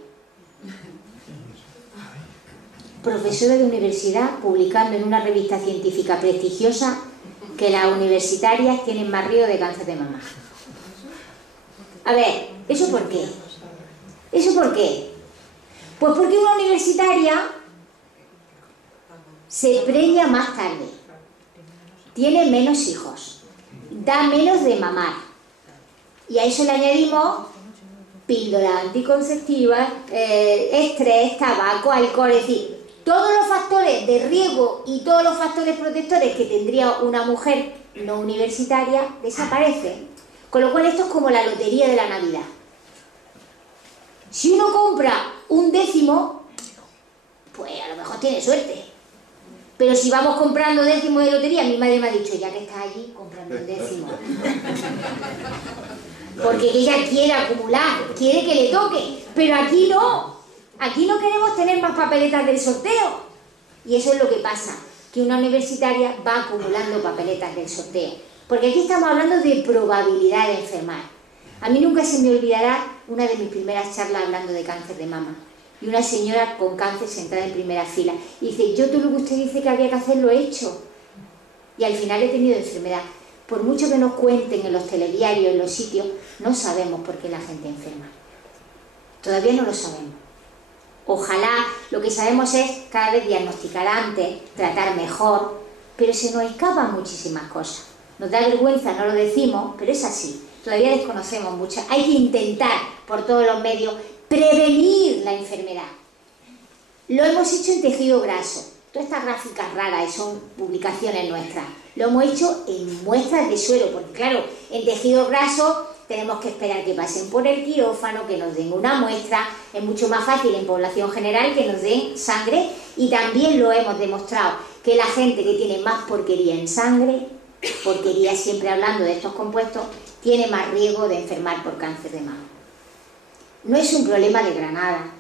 Profesores de universidad publicando en una revista científica prestigiosa que las universitarias tienen más riesgo de cáncer de mama. A ver, ¿eso por qué? ¿Eso por qué? Pues porque una universitaria se preña más tarde, tiene menos hijos, da menos de mamar. Y a eso le añadimos píldoras anticonceptivas, estrés, tabaco, alcohol, es decir, todos los factores de riesgo y todos los factores protectores que tendría una mujer no universitaria desaparecen. Con lo cual esto es como la lotería de la Navidad. Si uno compra un décimo, pues a lo mejor tiene suerte. Pero si vamos comprando décimos de lotería, mi madre me ha dicho, ya que estás allí, comprando un décimo. Porque ella quiere acumular, quiere que le toque. Pero aquí no. Aquí no queremos tener más papeletas del sorteo. Y eso es lo que pasa, que una universitaria va acumulando papeletas del sorteo. Porque aquí estamos hablando de probabilidad de enfermar. A mí nunca se me olvidará una de mis primeras charlas hablando de cáncer de mama. Y una señora con cáncer sentada en primera fila. Y dice, yo todo lo que usted dice que había que hacer lo he hecho. Y al final he tenido enfermedad. Por mucho que nos cuenten en los telediarios, en los sitios, no sabemos por qué la gente enferma. Todavía no lo sabemos. Ojalá, lo que sabemos es cada vez diagnosticar antes, tratar mejor, pero se nos escapan muchísimas cosas. Nos da vergüenza, no lo decimos, pero es así. Todavía desconocemos mucho. Hay que intentar, por todos los medios, prevenir la enfermedad. Lo hemos hecho en tejido graso. Todas estas gráficas raras son publicaciones nuestras. Lo hemos hecho en muestras de suero, porque claro, en tejido graso tenemos que esperar que pasen por el quirófano, que nos den una muestra. Es mucho más fácil en población general que nos den sangre, y también lo hemos demostrado, que la gente que tiene más porquería en sangre, porquería siempre hablando de estos compuestos, tiene más riesgo de enfermar por cáncer de mama. No es un problema de Granada.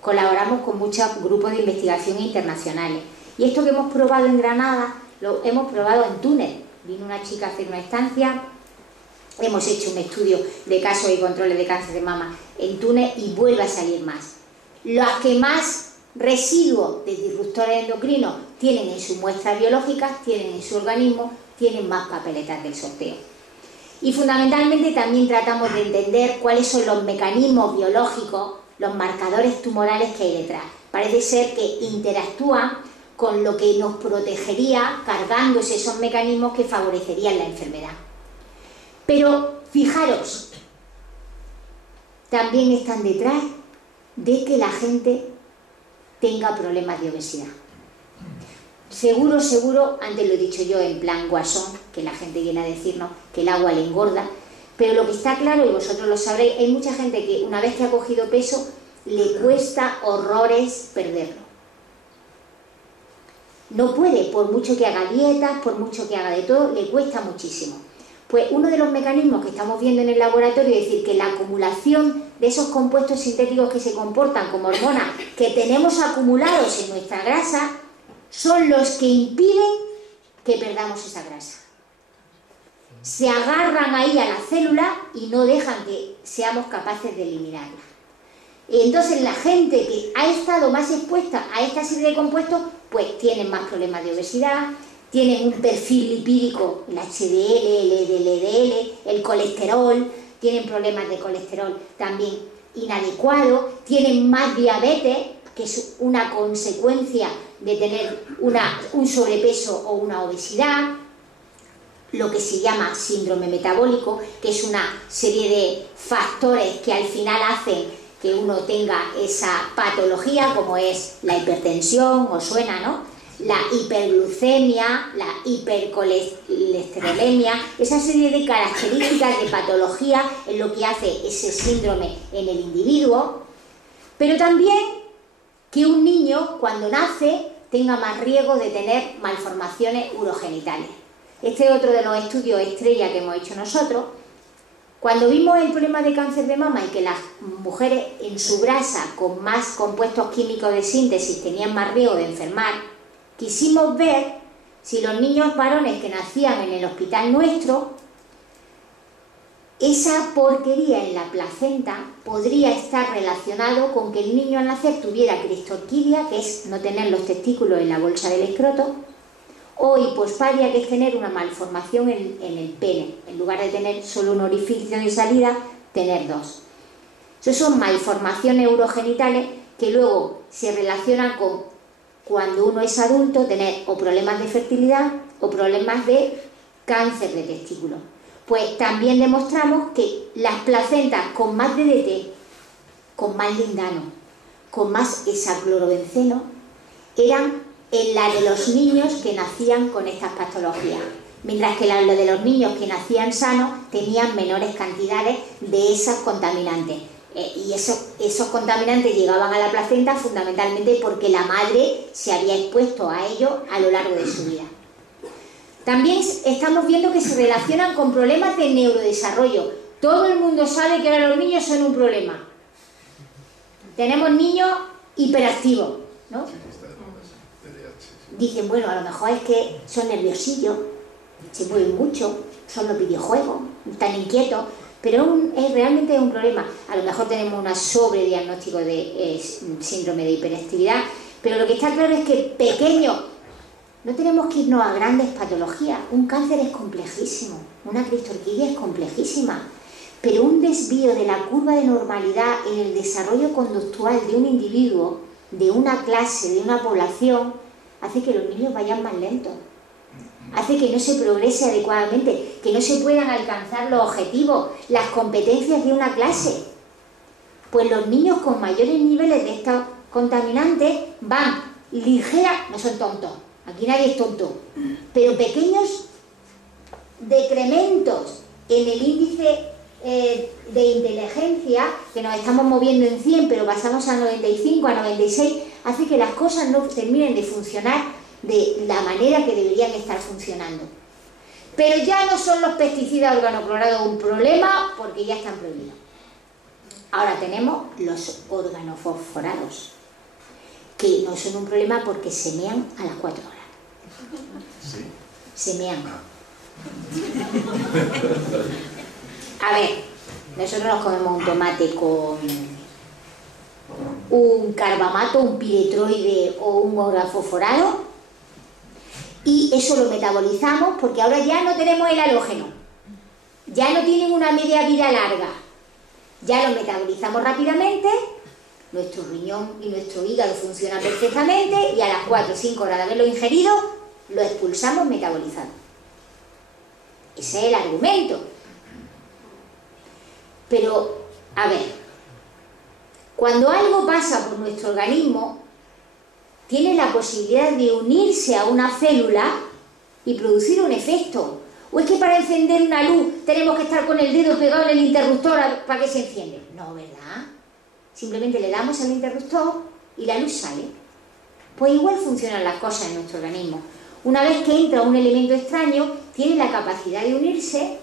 Colaboramos con muchos grupos de investigación internacionales. Y esto que hemos probado en Granada, lo hemos probado en Túnez. Vino una chica a hacer una estancia, hemos hecho un estudio de casos y controles de cáncer de mama en Túnez y vuelve a salir más. Las que más residuos de disruptores endocrinos tienen en sus muestras biológicas, tienen en su organismo, tienen más papeletas del sorteo. Y fundamentalmente también tratamos de entender cuáles son los mecanismos biológicos, los marcadores tumorales que hay detrás. Parece ser que interactúan con lo que nos protegería, cargándose esos mecanismos que favorecerían la enfermedad. Pero fijaros, también están detrás de que la gente tenga problemas de obesidad. Seguro, seguro, antes lo he dicho yo en plan guasón, que la gente viene a decirnos que el agua le engorda, pero lo que está claro, y vosotros lo sabréis, hay mucha gente que una vez que ha cogido peso, le cuesta horrores perderlo. No puede, por mucho que haga dietas, por mucho que haga de todo, le cuesta muchísimo. Pues uno de los mecanismos que estamos viendo en el laboratorio es decir, que la acumulación de esos compuestos sintéticos que se comportan como hormonas que tenemos acumulados en nuestra grasa son los que impiden que perdamos esa grasa. Se agarran ahí a la célula y no dejan que seamos capaces de eliminarla. Entonces la gente que ha estado más expuesta a esta serie de compuestos pues tienen más problemas de obesidad, tienen un perfil lipídico, el HDL, el LDL, el colesterol, tienen problemas de colesterol también inadecuado, tienen más diabetes, que es una consecuencia de tener un sobrepeso o una obesidad, lo que se llama síndrome metabólico, que es una serie de factores que al final hacen que uno tenga esa patología, como es la hipertensión, os suena, ¿no? La hiperglucemia, la hipercolesterolemia, esa serie de características de patología es lo que hace ese síndrome en el individuo, pero también que un niño cuando nace tenga más riesgo de tener malformaciones urogenitales. Este es otro de los estudios estrella que hemos hecho nosotros. Cuando vimos el problema de cáncer de mama y que las mujeres en su grasa con más compuestos químicos de síntesis tenían más riesgo de enfermar, quisimos ver si los niños varones que nacían en el hospital nuestro, esa porquería en la placenta podría estar relacionado con que el niño al nacer tuviera cristorquidia, que es no tener los testículos en la bolsa del escroto, o hipospadia, que es tener una malformación en el pene, en lugar de tener solo un orificio de salida, tener dos. Esas son malformaciones urogenitales que luego se relacionan con, cuando uno es adulto, tener o problemas de fertilidad o problemas de cáncer de testículo. Pues también demostramos que las placentas con más DDT, con más lindano, con más hexaclorobenceno, eran en la de los niños que nacían con estas patologías, mientras que la de los niños que nacían sanos tenían menores cantidades de esos contaminantes. Y esos contaminantes llegaban a la placenta fundamentalmente porque la madre se había expuesto a ellos a lo largo de su vida. También estamos viendo que se relacionan con problemas de neurodesarrollo. Todo el mundo sabe que ahora los niños son un problema. Tenemos niños hiperactivos, ¿no? Dicen, bueno, a lo mejor es que son nerviosillos, se mueven mucho, son los videojuegos, están inquietos, pero realmente es un problema. A lo mejor tenemos un sobrediagnóstico de síndrome de hiperactividad, pero lo que está claro es que pequeños, no tenemos que irnos a grandes patologías. Un cáncer es complejísimo, una cristorquidia es complejísima, pero un desvío de la curva de normalidad en el desarrollo conductual de un individuo, de una clase, de una población, hace que los niños vayan más lentos, hace que no se progrese adecuadamente, que no se puedan alcanzar los objetivos, las competencias de una clase. Pues los niños con mayores niveles de estos contaminantes van ligeras, no son tontos, aquí nadie es tonto, pero pequeños decrementos en el índice de inteligencia, que nos estamos moviendo en 100, pero pasamos a 95, a 96, hace que las cosas no terminen de funcionar de la manera que deberían estar funcionando. Pero ya no son los pesticidas organoclorados un problema, porque ya están prohibidos. Ahora tenemos los organofosforados, que no son un problema porque se mean a las 4 horas. ¿Sí? Se mean. A ver, nosotros nos comemos un tomate con un carbamato, un piretroide o un organofosforado y eso lo metabolizamos porque ahora ya no tenemos el halógeno, ya no tienen una media vida larga, ya lo metabolizamos rápidamente, nuestro riñón y nuestro hígado funcionan perfectamente y a las 4 o 5 horas de haberlo ingerido lo expulsamos metabolizado. Ese es el argumento. Pero, a ver, cuando algo pasa por nuestro organismo, tiene la posibilidad de unirse a una célula y producir un efecto. ¿O es que para encender una luz tenemos que estar con el dedo pegado en el interruptor para que se enciende? No, ¿verdad? Simplemente le damos al interruptor y la luz sale. Pues igual funcionan las cosas en nuestro organismo. Una vez que entra un elemento extraño, tiene la capacidad de unirse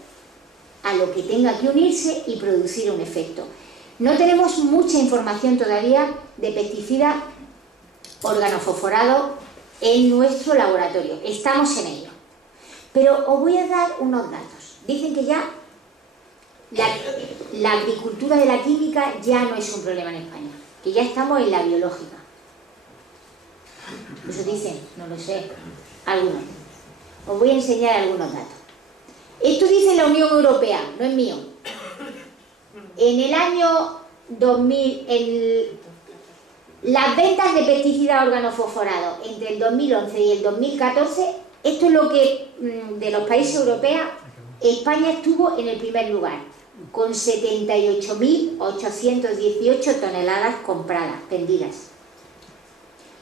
a lo que tenga que unirse y producir un efecto. No tenemos mucha información todavía de pesticidas organofosforados en nuestro laboratorio. Estamos en ello. Pero os voy a dar unos datos. Dicen que ya la agricultura de la química ya no es un problema en España, que ya estamos en la biológica. Eso dicen, no lo sé, algunos. Os voy a enseñar algunos datos. Esto dice la Unión Europea, no es mío. En el año 2000, las ventas de pesticidas organofosforados entre el 2011 y el 2014, esto es lo que de los países europeos, España estuvo en el primer lugar, con 78.818 toneladas compradas, vendidas.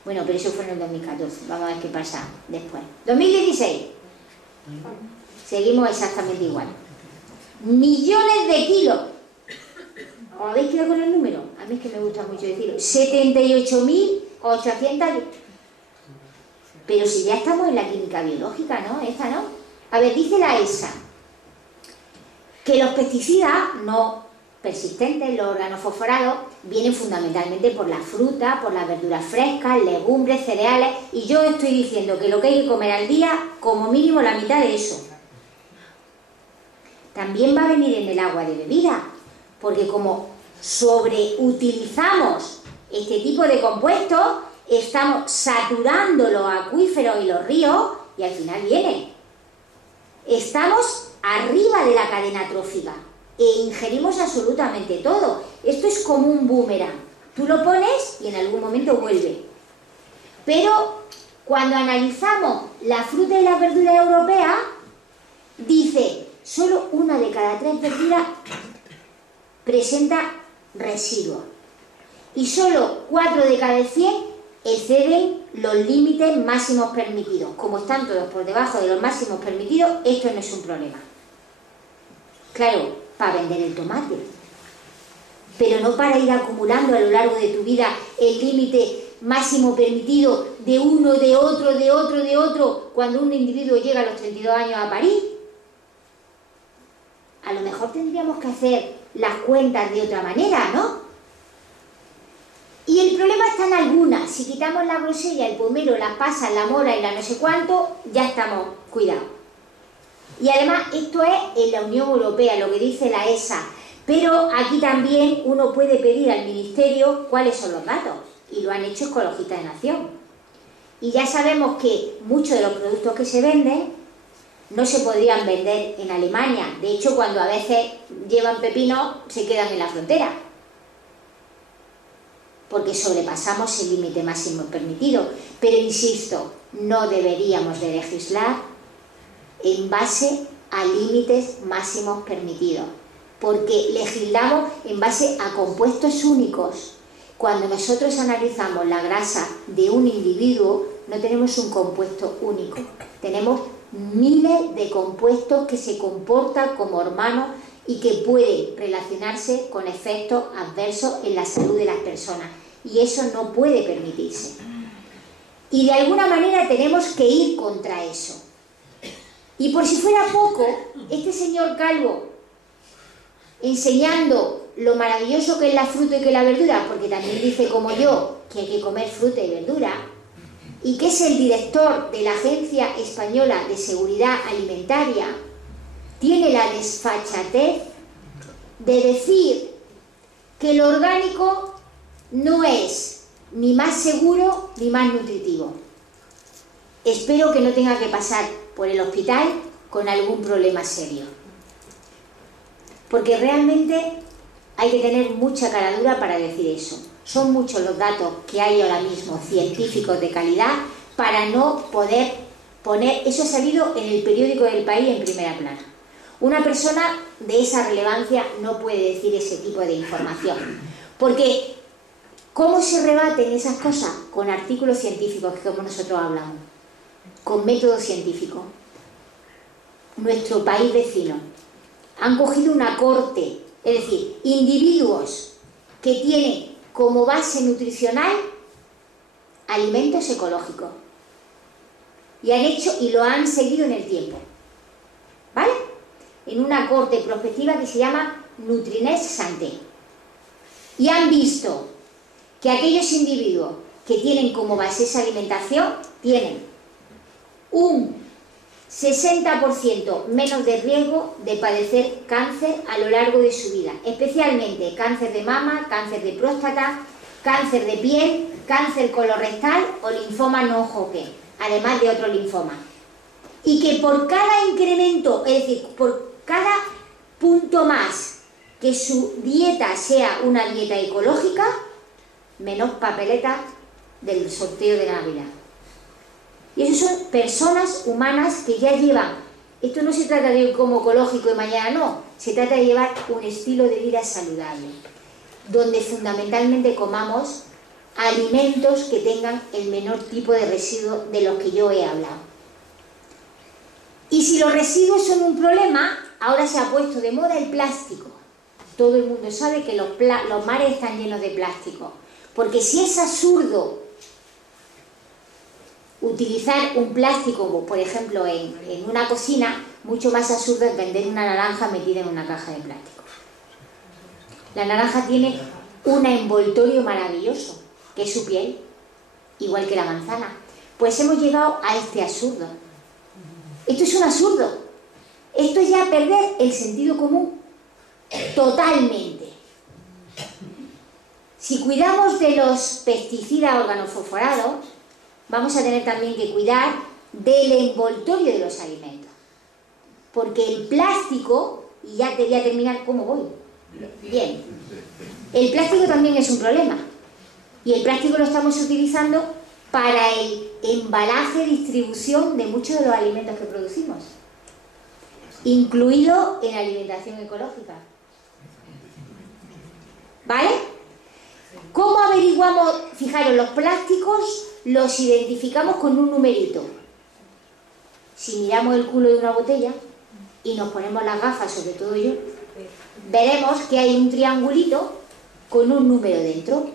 Bueno, pero eso fue en el 2014, vamos a ver qué pasa después. 2016, seguimos exactamente igual. Millones de kilos. ¿Os habéis quedado con el número? A mí es que me gusta mucho decirlo. 78.800. Pero si ya estamos en la química biológica, ¿no? Esta, ¿no? A ver, dice la ESA que los pesticidas no persistentes, los organofosforados, vienen fundamentalmente por la fruta, por las verduras frescas, legumbres, cereales, y yo estoy diciendo que lo que hay que comer al día, como mínimo la mitad de eso. También va a venir en el agua de bebida, porque como sobreutilizamos este tipo de compuestos, estamos saturando los acuíferos y los ríos, y al final viene. Estamos arriba de la cadena trófica e ingerimos absolutamente todo. Esto es como un boomerang. Tú lo pones y en algún momento vuelve. Pero cuando analizamos la fruta y la verdura europea, dice, solo 1 de cada 3 verduras presenta residuos. Y solo 4 de cada 100 exceden los límites máximos permitidos. Como están todos por debajo de los máximos permitidos, esto no es un problema. Claro, para vender el tomate, pero no para ir acumulando a lo largo de tu vida el límite máximo permitido de uno, de otro, de otro, de otro, cuando un individuo llega a los 32 años a París. A lo mejor tendríamos que hacer las cuentas de otra manera, ¿no? Y el problema está en algunas. Si quitamos la grosella, el pomelo, las pasas, la mora y la no sé cuánto, ya estamos, cuidado. Y además esto es en la Unión Europea, lo que dice la ESA. Pero aquí también uno puede pedir al Ministerio cuáles son los datos. Y lo han hecho Ecologistas de Nación. Y ya sabemos que muchos de los productos que se venden no se podrían vender en Alemania. De hecho, cuando a veces llevan pepino, se quedan en la frontera. Porque sobrepasamos el límite máximo permitido. Pero insisto, no deberíamos de legislar en base a límites máximos permitidos, porque legislamos en base a compuestos únicos. Cuando nosotros analizamos la grasa de un individuo, no tenemos un compuesto único, tenemos miles de compuestos que se comportan como hermanos y que pueden relacionarse con efectos adversos en la salud de las personas, y eso no puede permitirse. Y de alguna manera tenemos que ir contra eso. Y por si fuera poco, este señor Calvo, enseñando lo maravilloso que es la fruta y que es la verdura, porque también dice como yo que hay que comer fruta y verdura, y que es el director de la Agencia Española de Seguridad Alimentaria, tiene la desfachatez de decir que lo orgánico no es ni más seguro ni más nutritivo. Espero que no tenga que pasar por el hospital con algún problema serio, porque realmente hay que tener mucha caradura para decir eso. Son muchos los datos que hay ahora mismo, científicos de calidad, para no poder poner, eso ha salido en el periódico del País en primera plana. Una persona de esa relevancia no puede decir ese tipo de información, porque ¿cómo se rebaten esas cosas? Con artículos científicos, que como nosotros hablamos, con método científico. Nuestro país vecino han cogido una corte, es decir, individuos que tienen como base nutricional alimentos ecológicos. Y han hecho y lo han seguido en el tiempo, ¿vale? En una corte prospectiva que se llama Nutrinest Santé. Y han visto que aquellos individuos que tienen como base esa alimentación tienen un 60% menos de riesgo de padecer cáncer a lo largo de su vida, especialmente cáncer de mama, cáncer de próstata, cáncer de piel, cáncer colorectal o linfoma no Hodgkin, además de otros linfomas. Y que por cada incremento, es decir, por cada punto más que su dieta sea una dieta ecológica, menos papeletas del sorteo de Navidad. Y eso son personas humanas que ya llevan, esto no se trata de ir como ecológico y mañana no, se trata de llevar un estilo de vida saludable, donde fundamentalmente comamos alimentos que tengan el menor tipo de residuos de los que yo he hablado. Y si los residuos son un problema, ahora se ha puesto de moda el plástico. Todo el mundo sabe que los mares están llenos de plástico, porque si es absurdo utilizar un plástico, por ejemplo, en una cocina, mucho más absurdo es vender una naranja metida en una caja de plástico. La naranja tiene un envoltorio maravilloso, que es su piel, igual que la manzana. Pues hemos llegado a este absurdo. Esto es un absurdo. Esto es ya perder el sentido común totalmente. Si cuidamos de los pesticidas organofosforados, vamos a tener también que cuidar del envoltorio de los alimentos. Porque el plástico, y ya te voy a terminar cómo voy. Bien. El plástico también es un problema. Y el plástico lo estamos utilizando para el embalaje y distribución de muchos de los alimentos que producimos, incluido en alimentación ecológica. ¿Vale? ¿Cómo averiguamos? Fijaros, los plásticos los identificamos con un numerito. Si miramos el culo de una botella y nos ponemos las gafas, sobre todo yo, veremos que hay un triangulito con un número dentro,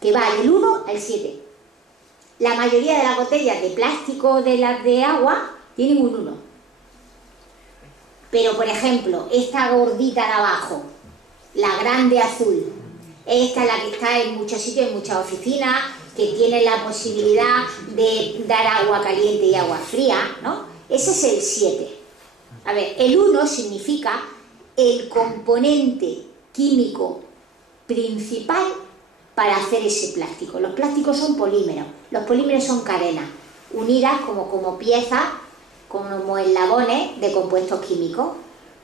que va del 1 al 7. La mayoría de las botellas de plástico de las de agua tienen un 1. Pero, por ejemplo, esta gordita de abajo, la grande azul, esta es la que está en muchos sitios, en muchas oficinas, que tiene la posibilidad de dar agua caliente y agua fría, ¿no? Ese es el 7. A ver, el 1 significa el componente químico principal para hacer ese plástico. Los plásticos son polímeros. Los polímeros son cadenas unidas como piezas, como eslabones de compuestos químicos.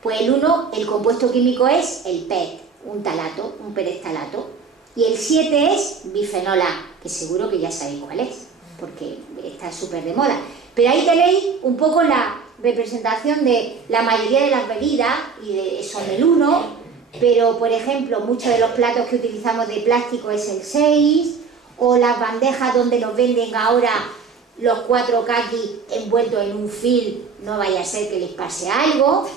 Pues el 1, el compuesto químico es el PET, un talato, un perestalato. Y el 7 es bifenol A, que seguro que ya sabéis cuál es, porque está súper de moda. Pero ahí tenéis un poco la representación de la mayoría de las bebidas, y son el 1, pero por ejemplo muchos de los platos que utilizamos de plástico es el 6, o las bandejas donde nos venden ahora los 4 kakis envueltos en un film, no vaya a ser que les pase algo.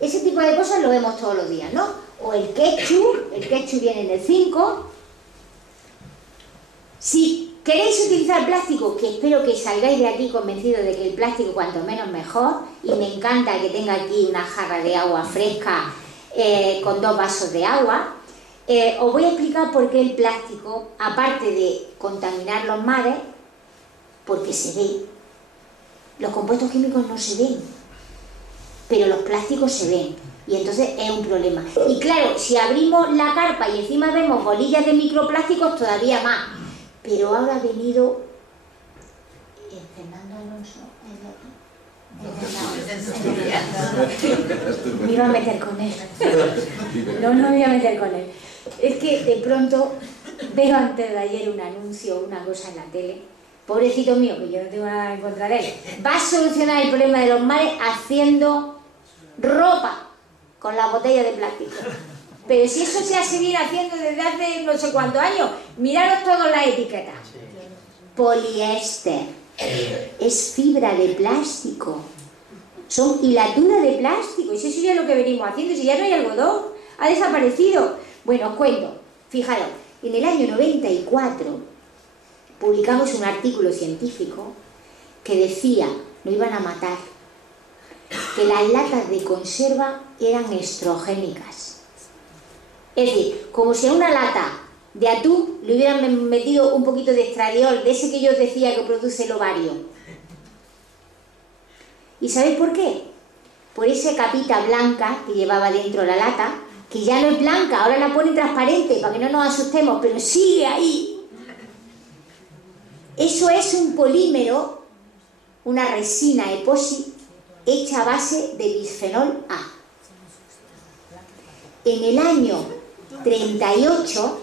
Ese tipo de cosas lo vemos todos los días, ¿no? O el ketchup viene en el 5. Si queréis utilizar plástico, que espero que salgáis de aquí convencidos de que el plástico cuanto menos mejor, y me encanta que tenga aquí una jarra de agua fresca con 2 vasos de agua, os voy a explicar por qué el plástico, aparte de contaminar los mares, porque se ve. Los compuestos químicos no se ven, pero los plásticos se ven, y entonces es un problema. Y claro, si abrimos la carpa y encima vemos bolillas de microplásticos, todavía más. Pero ahora ha venido Fernando Alonso, me iba a meter con él. No me voy a meter con él. Es que de pronto veo antes de ayer un anuncio, una cosa en la tele. Pobrecito mío, que yo no tengo nada en contra de él. Va a solucionar el problema de los mares haciendo ropa con la botella de plástico. Pero si eso se viene haciendo desde hace no sé cuántos años, miraros todas las etiquetas. Poliéster, es fibra de plástico, son hilaturas de plástico, y si eso ya es lo que venimos haciendo, si ya no hay algodón, ha desaparecido. Bueno, os cuento, fijaros, en el año 94 publicamos un artículo científico que decía, lo iban a matar, que las latas de conserva eran estrogénicas. Es decir, como si a una lata de atún le hubieran metido un poquito de estradiol, de ese que yo os decía que produce el ovario. ¿Y sabéis por qué? Por esa capita blanca que llevaba dentro la lata, que ya no es blanca, ahora la ponen transparente para que no nos asustemos, pero sigue ahí. Eso es un polímero, una resina epoxi hecha a base de bisfenol A. En el año 38,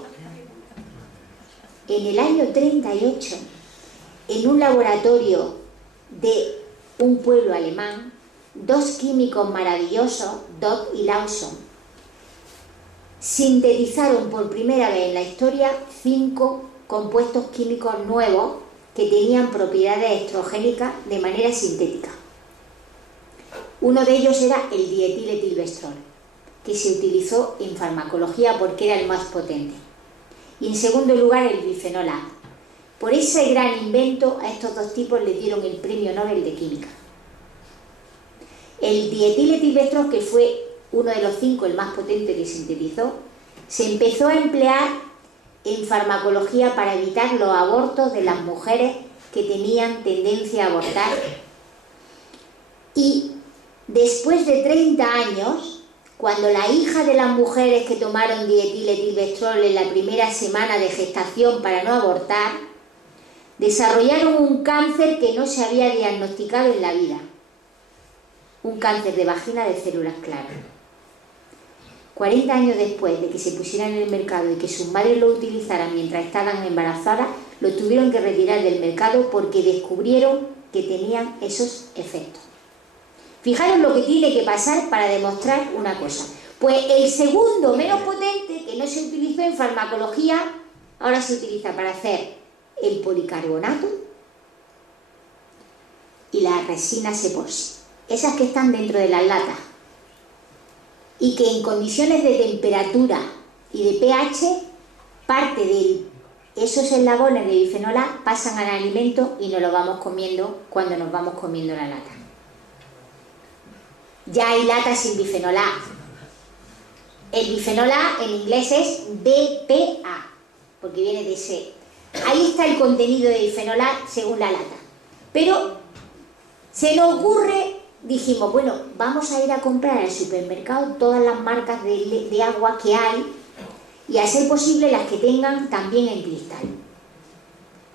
en un laboratorio de un pueblo alemán, dos químicos maravillosos, Dodd y Lawson, sintetizaron por primera vez en la historia 5 compuestos químicos nuevos que tenían propiedades estrogénicas de manera sintética. Uno de ellos era el dietiletilvestrol, que se utilizó en farmacología porque era el más potente. Y en segundo lugar el bifenol A. Por ese gran invento a estos dos tipos les dieron el premio Nobel de Química. El dietiletilvestrol, que fue uno de los 5, el más potente que sintetizó, se empezó a emplear en farmacología para evitar los abortos de las mujeres que tenían tendencia a abortar. Y después de 30 años, cuando la hija de las mujeres que tomaron dietiletilvestrol en la primera semana de gestación para no abortar, desarrollaron un cáncer que no se había diagnosticado en la vida. Un cáncer de vagina de células claras. 40 años después de que se pusieran en el mercado y que sus madres lo utilizaran mientras estaban embarazadas, lo tuvieron que retirar del mercado porque descubrieron que tenían esos efectos. Fijaros lo que tiene que pasar para demostrar una cosa. Pues el segundo menos potente, que no se utilizó en farmacología, ahora se utiliza para hacer el policarbonato y las resinas epoxi. Esas que están dentro de las latas y que en condiciones de temperatura y de pH, parte de esos eslabones de bifenol A pasan al alimento y nos lo vamos comiendo cuando nos vamos comiendo la lata. Ya hay latas sin bifenol A. El bifenol A en inglés es BPA, porque viene de ese. Ahí está el contenido de bifenol A según la lata. Pero se nos ocurre, dijimos, bueno, vamos a ir a comprar al supermercado todas las marcas de agua que hay y a ser posible las que tengan también en cristal.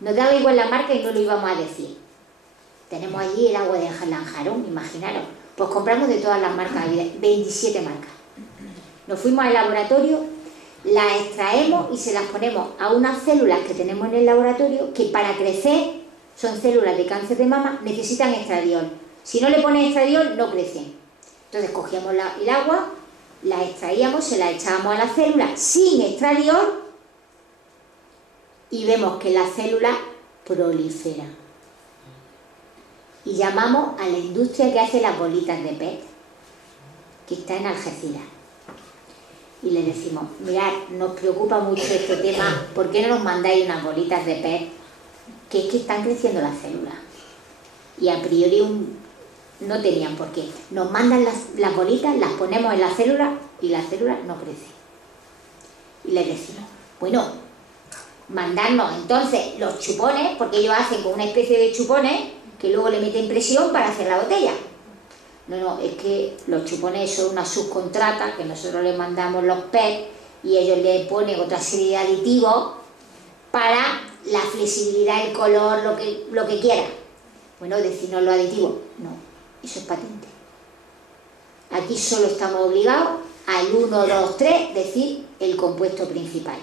Nos daba igual la marca y no lo íbamos a decir. Tenemos allí el agua de Lanjarón, imaginaros. Pues compramos de todas las marcas, 27 marcas. Nos fuimos al laboratorio, las extraemos y se las ponemos a unas células que tenemos en el laboratorio que para crecer, son células de cáncer de mama, necesitan estradiol. Si no le pones estradiol, no crecen. Entonces cogíamos el agua, la extraíamos, se la echábamos a la célula sin estradiol y vemos que la célula prolifera. Y llamamos a la industria que hace las bolitas de PET, que está en Algeciras. Y le decimos, mirad, nos preocupa mucho este tema, ¿por qué no nos mandáis unas bolitas de PET? Que es que están creciendo las células. Y a priori no tenían por qué. Nos mandan las bolitas, las ponemos en la célula y la célula no crece. Y les decimos, bueno, mandarnos entonces los chupones, porque ellos hacen con una especie de chupones que luego le meten presión para hacer la botella. No, es que los chupones son una subcontrata que nosotros les mandamos los PET y ellos le ponen otra serie de aditivos para la flexibilidad, el color, lo que quieran. Bueno, decirnos los aditivos, no, eso es patente. Aquí solo estamos obligados al 1, 2, 3 decir el compuesto principal.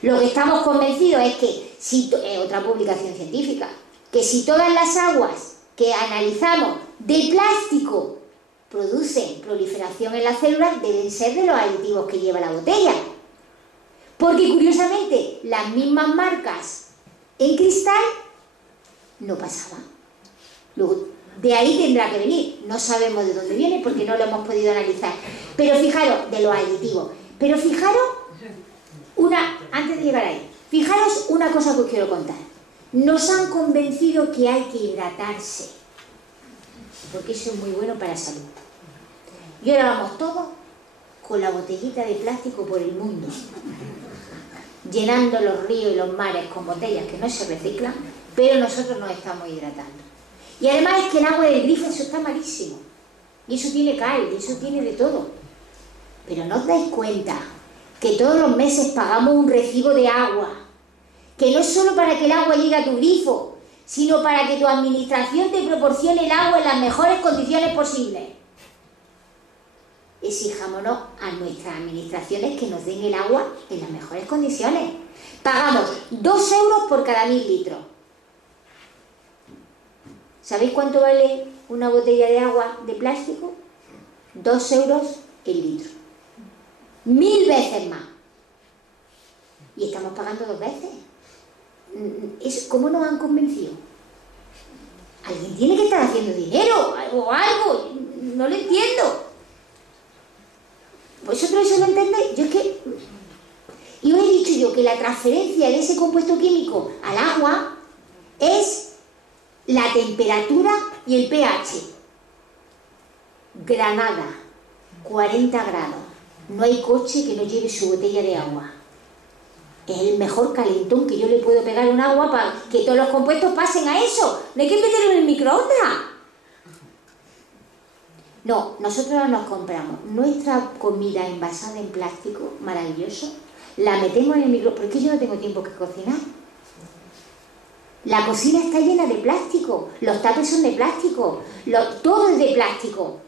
Lo que estamos convencidos es que, si otra publicación científica, que si todas las aguas que analizamos de plástico producen proliferación en las células, deben ser de los aditivos que lleva la botella. Porque curiosamente, las mismas marcas en cristal no pasaban. Luego, de ahí tendrá que venir. No sabemos de dónde viene porque no lo hemos podido analizar. Pero fijaros, de los aditivos. Pero fijaros, antes de llegar ahí, fijaros una cosa que os quiero contar. nos han convencido que hay que hidratarse, porque eso es muy bueno para la salud. Y ahora vamos todos con la botellita de plástico por el mundo, llenando los ríos y los mares con botellas que no se reciclan, pero nosotros nos estamos hidratando. Y además es que el agua del grifo, eso está malísimo. Y eso tiene cal, y eso tiene de todo. Pero ¿no os dais cuenta que todos los meses pagamos un recibo de agua? Que no es solo para que el agua llegue a tu grifo, sino para que tu administración te proporcione el agua en las mejores condiciones posibles. Exijámonos a nuestras administraciones que nos den el agua en las mejores condiciones. Pagamos 2 euros por cada 1000 litros. ¿Sabéis cuánto vale una botella de agua de plástico? 2 euros el litro. 1000 veces más. Y estamos pagando 2 veces. ¿Cómo nos han convencido? Alguien tiene que estar haciendo dinero o algo. No lo entiendo. ¿Vosotros eso lo entendéis? Yo es que... Y os he dicho yo que la transferencia de ese compuesto químico al agua es la temperatura y el pH. Granada, 40 grados. No hay coche que no lleve su botella de agua. Es el mejor calentón que yo le puedo pegar un agua para que todos los compuestos pasen a eso. No hay que meterlo en el microondas. No, nosotros nos compramos nuestra comida envasada en plástico, maravilloso, la metemos en el microondas, porque yo no tengo tiempo que cocinar. La cocina está llena de plástico, los tapes son de plástico, todo es de plástico.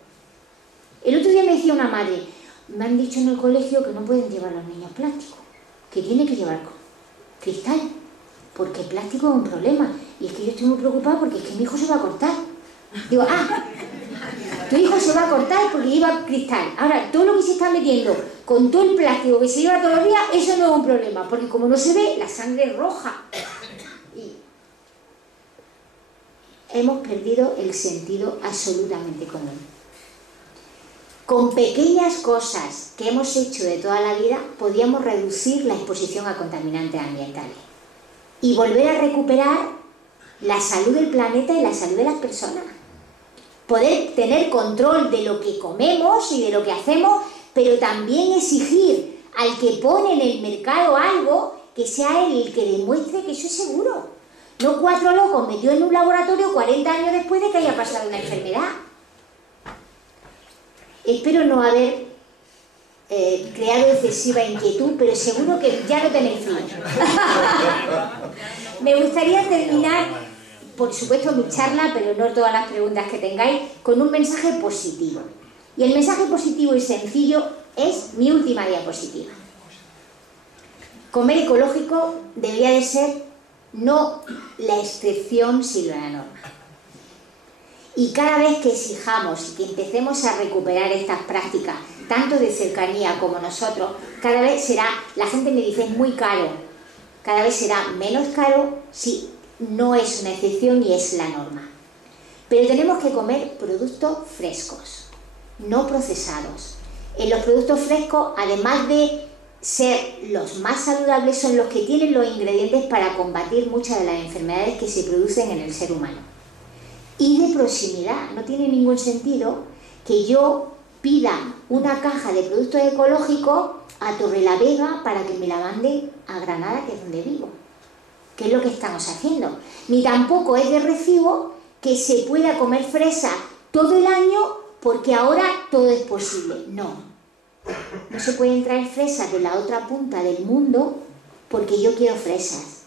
El otro día me decía una madre, me han dicho en el colegio que no pueden llevar los niños plástico, que tienen que llevar cristal, porque el plástico es un problema. Y es que yo estoy muy preocupada porque es que mi hijo se va a cortar. Digo, tu hijo se va a cortar porque lleva cristal. Ahora, todo lo que se está metiendo con todo el plástico que se lleva todos los días, eso no es un problema, porque como no se ve, la sangre es roja. Y hemos perdido el sentido absolutamente común. Con pequeñas cosas que hemos hecho de toda la vida, podíamos reducir la exposición a contaminantes ambientales y volver a recuperar la salud del planeta y la salud de las personas. Poder tener control de lo que comemos y de lo que hacemos, pero también exigir al que pone en el mercado algo que sea él el que demuestre que eso es seguro. No 4 locos metidos en un laboratorio 40 años después de que haya pasado una enfermedad. Espero no haber creado excesiva inquietud, pero seguro que ya no tenéis frío. Me gustaría terminar, por supuesto, mi charla, pero no todas las preguntas que tengáis, con un mensaje positivo. Y el mensaje positivo y sencillo es mi última diapositiva. Comer ecológico debería de ser no la excepción, sino la norma. Y cada vez que exijamos y que empecemos a recuperar estas prácticas, tanto de cercanía como nosotros, cada vez será, la gente me dice, es muy caro, cada vez será menos caro si no es una excepción y es la norma. Pero tenemos que comer productos frescos, no procesados. En los productos frescos, además de ser los más saludables, son los que tienen los ingredientes para combatir muchas de las enfermedades que se producen en el ser humano. Y de proximidad, no tiene ningún sentido que yo pida una caja de productos ecológicos a Torrelavega para que me la manden a Granada, que es donde vivo, que es lo que estamos haciendo. Ni tampoco es de recibo que se pueda comer fresa todo el año porque ahora todo es posible. No se pueden traer fresas de la otra punta del mundo porque yo quiero fresas.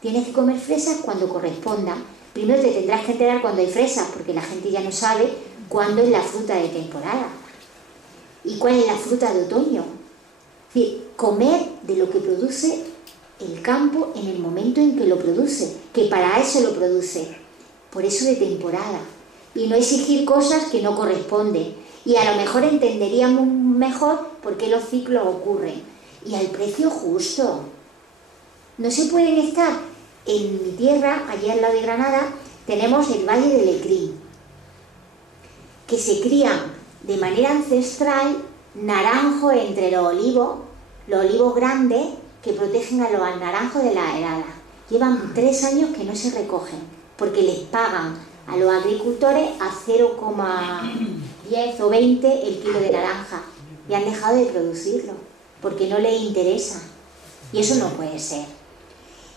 Tienes que comer fresas cuando corresponda. Primero te tendrás que enterar cuando hay fresas, porque la gente ya no sabe cuándo es la fruta de temporada y cuál es la fruta de otoño. Es decir, comer de lo que produce el campo en el momento en que lo produce, que para eso lo produce, por eso de temporada, y no exigir cosas que no corresponden. Y a lo mejor entenderíamos mejor por qué los ciclos ocurren. Y al precio justo. No se pueden estar... En mi tierra, allí al lado de Granada, tenemos el Valle de Lecrín, que se crían de manera ancestral naranjos entre los olivos grandes que protegen a los naranjos de la helada. llevan 3 años que no se recogen, porque les pagan a los agricultores a 0,10 o 20 el kilo de naranja, y han dejado de producirlo, porque no les interesa, y eso no puede ser.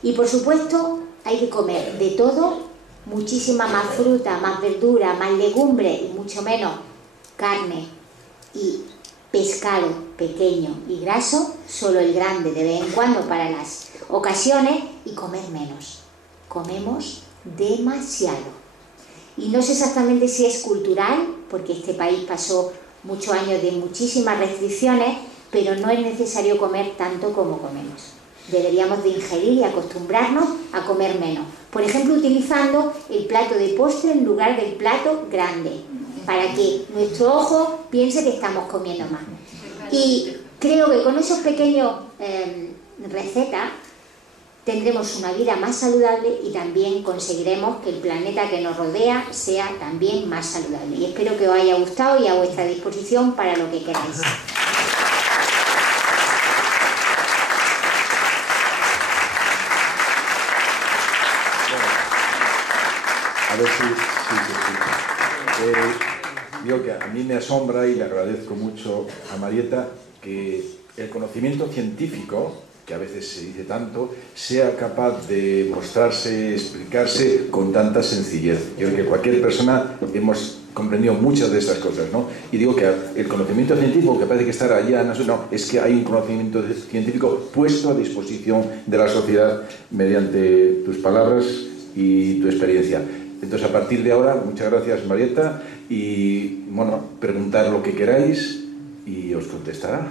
Y por supuesto hay que comer de todo, muchísima más fruta, más verdura, más legumbre y mucho menos carne y pescado pequeño y graso, solo el grande de vez en cuando para las ocasiones, y comer menos. Comemos demasiado. Y no sé exactamente si es cultural, porque este país pasó muchos años de muchísimas restricciones, pero no es necesario comer tanto como comemos. Deberíamos de ingerir y acostumbrarnos a comer menos. Por ejemplo, utilizando el plato de postre en lugar del plato grande, para que nuestro ojo piense que estamos comiendo más. Y creo que con esos pequeños recetas tendremos una vida más saludable y también conseguiremos que el planeta que nos rodea sea también más saludable. Y espero que os haya gustado y a vuestra disposición para lo que queráis. A ver si. Digo que a mí me asombra y le agradezco mucho a Marieta que el conocimiento científico, que a veces se dice tanto, sea capaz de mostrarse, explicarse con tanta sencillez. Yo creo que cualquier persona hemos comprendido muchas de estas cosas, ¿no? Y digo que el conocimiento científico, que parece que estará allá, no, es que hay un conocimiento científico puesto a disposición de la sociedad mediante tus palabras y tu experiencia. Entonces, a partir de ahora, muchas gracias, Marieta, y, bueno, preguntar lo que queráis y os contestará.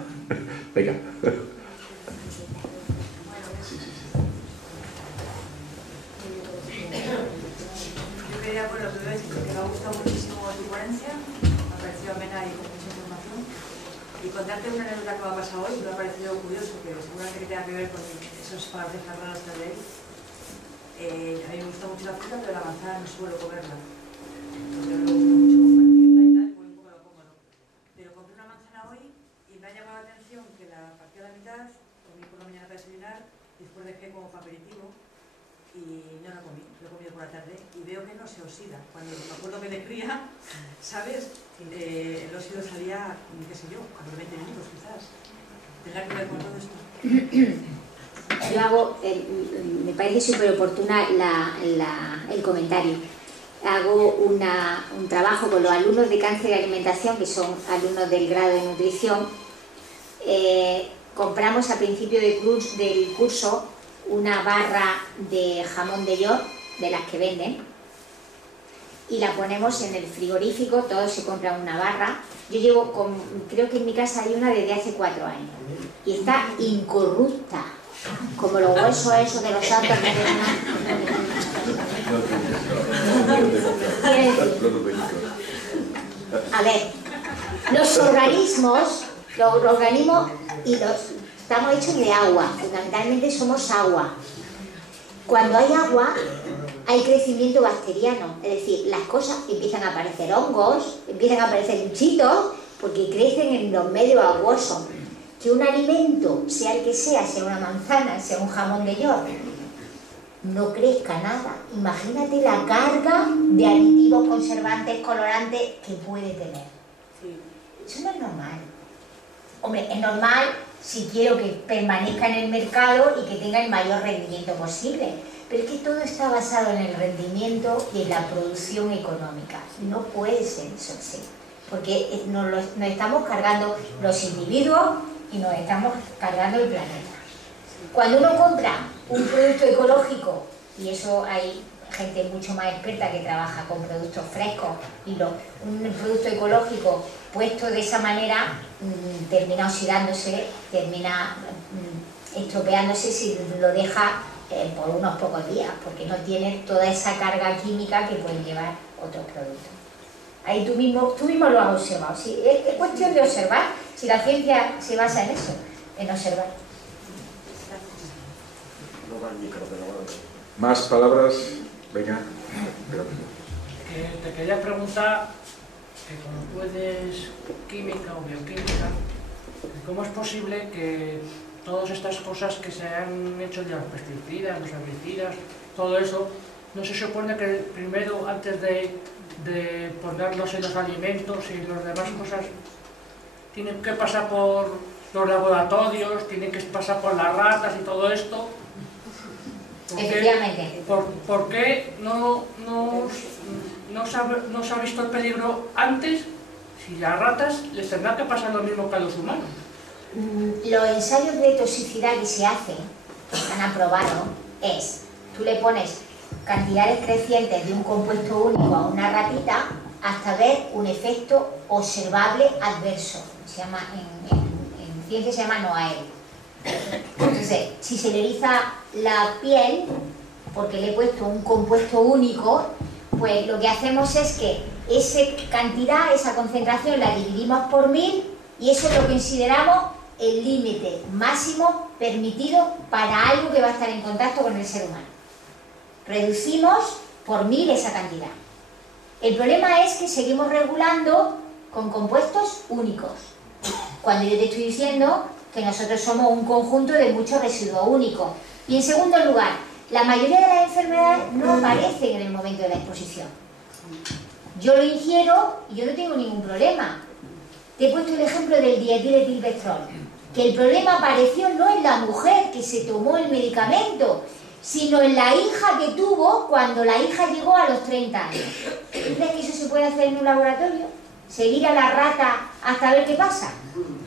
Venga. Yo quería, bueno, primero decir que me ha gustado muchísimo tu ponencia, me ha parecido amena y con mucha información, y contarte una anécdota que me ha pasado hoy, me ha parecido curioso, que seguramente que tenga que ver con esos palabras raras que leí. A mí me gusta mucho la fruta, pero la manzana no suelo comerla. Porque no me gusta mucho compartirla y tal, voy un poco cómodo. Pero compré una manzana hoy y me ha llamado la atención que la partí a la mitad, comí por la mañana para desayunar, después dejé como para aperitivo y no la comí, lo he comido por la tarde y veo que no se oxida. Cuando me acuerdo que de cría, ¿sabes? El óxido salía, qué sé yo, a los 20 minutos quizás. ¿Tendrá que ver con todo esto? Yo hago, me parece súper oportuna el comentario. Hago un trabajo con los alumnos de cáncer y alimentación, que son alumnos del grado de nutrición. Compramos a principio del curso una barra de jamón de york, de las que venden, y la ponemos en el frigorífico. Todos se compran una barra. Yo llevo, creo que en mi casa hay una desde hace 4 años, y está incorrupta, como los huesos esos de los santos. A ver, los organismos estamos hechos de agua, fundamentalmente somos agua. Cuando hay agua hay crecimiento bacteriano, es decir, las cosas empiezan a aparecer hongos, empiezan a aparecer bichitos, porque crecen en los medios aguosos. Que un alimento, sea el que sea una manzana, sea un jamón de york, no crezca nada. Imagínate la carga de aditivos, conservantes, colorantes que puede tener. Eso no es normal. Hombre, es normal si quiero que permanezca en el mercado y que tenga el mayor rendimiento posible. Pero es que todo está basado en el rendimiento y en la producción económica. No puede ser eso así, porque nos estamos cargando los individuos y nos estamos cargando el planeta. Cuando uno compra un producto ecológico, y eso hay gente mucho más experta que trabaja con productos frescos, y un producto ecológico puesto de esa manera termina oxidándose, termina estropeándose si lo deja por unos pocos días, porque no tiene toda esa carga química que pueden llevar otros productos. Ahí tú mismo lo has observado. Sí, es cuestión de observar, si la ciencia se basa en eso, en observar. Más palabras, venga. Te quería preguntar, que como tú eres química o bioquímica, ¿cómo es posible que todas estas cosas que se han hecho de los pesticidas, los herbicidas, todo eso, no se supone que primero, antes de ponerlos en los alimentos y las demás cosas, tienen que pasar por los laboratorios, tienen que pasar por las ratas y todo esto? Efectivamente. ¿Por qué no se ha visto el peligro antes? Si a las ratas les tendrá que pasar lo mismo que a los humanos. Los ensayos de toxicidad que se hacen, que se han aprobado, es, tú le pones cantidades crecientes de un compuesto único a una ratita hasta ver un efecto observable adverso. Se llama, en ciencia se llama NOAEL. Entonces, si se le eriza la piel, porque le he puesto un compuesto único, pues lo que hacemos es que esa cantidad, esa concentración la dividimos por 1000 y eso es lo que consideramos el límite máximo permitido para algo que va a estar en contacto con el ser humano. Reducimos por 1000 esa cantidad. El problema es que seguimos regulando con compuestos únicos, cuando yo te estoy diciendo que nosotros somos un conjunto de muchos residuos únicos. Y en segundo lugar, la mayoría de las enfermedades no aparecen en el momento de la exposición. Yo lo ingiero y yo no tengo ningún problema. Te he puesto el ejemplo del dietiletilvestrol, que el problema apareció no en la mujer que se tomó el medicamento, sino en la hija que tuvo cuando la hija llegó a los 30 años. ¿Tú crees que eso se puede hacer en un laboratorio? ¿Seguir a la rata hasta ver qué pasa?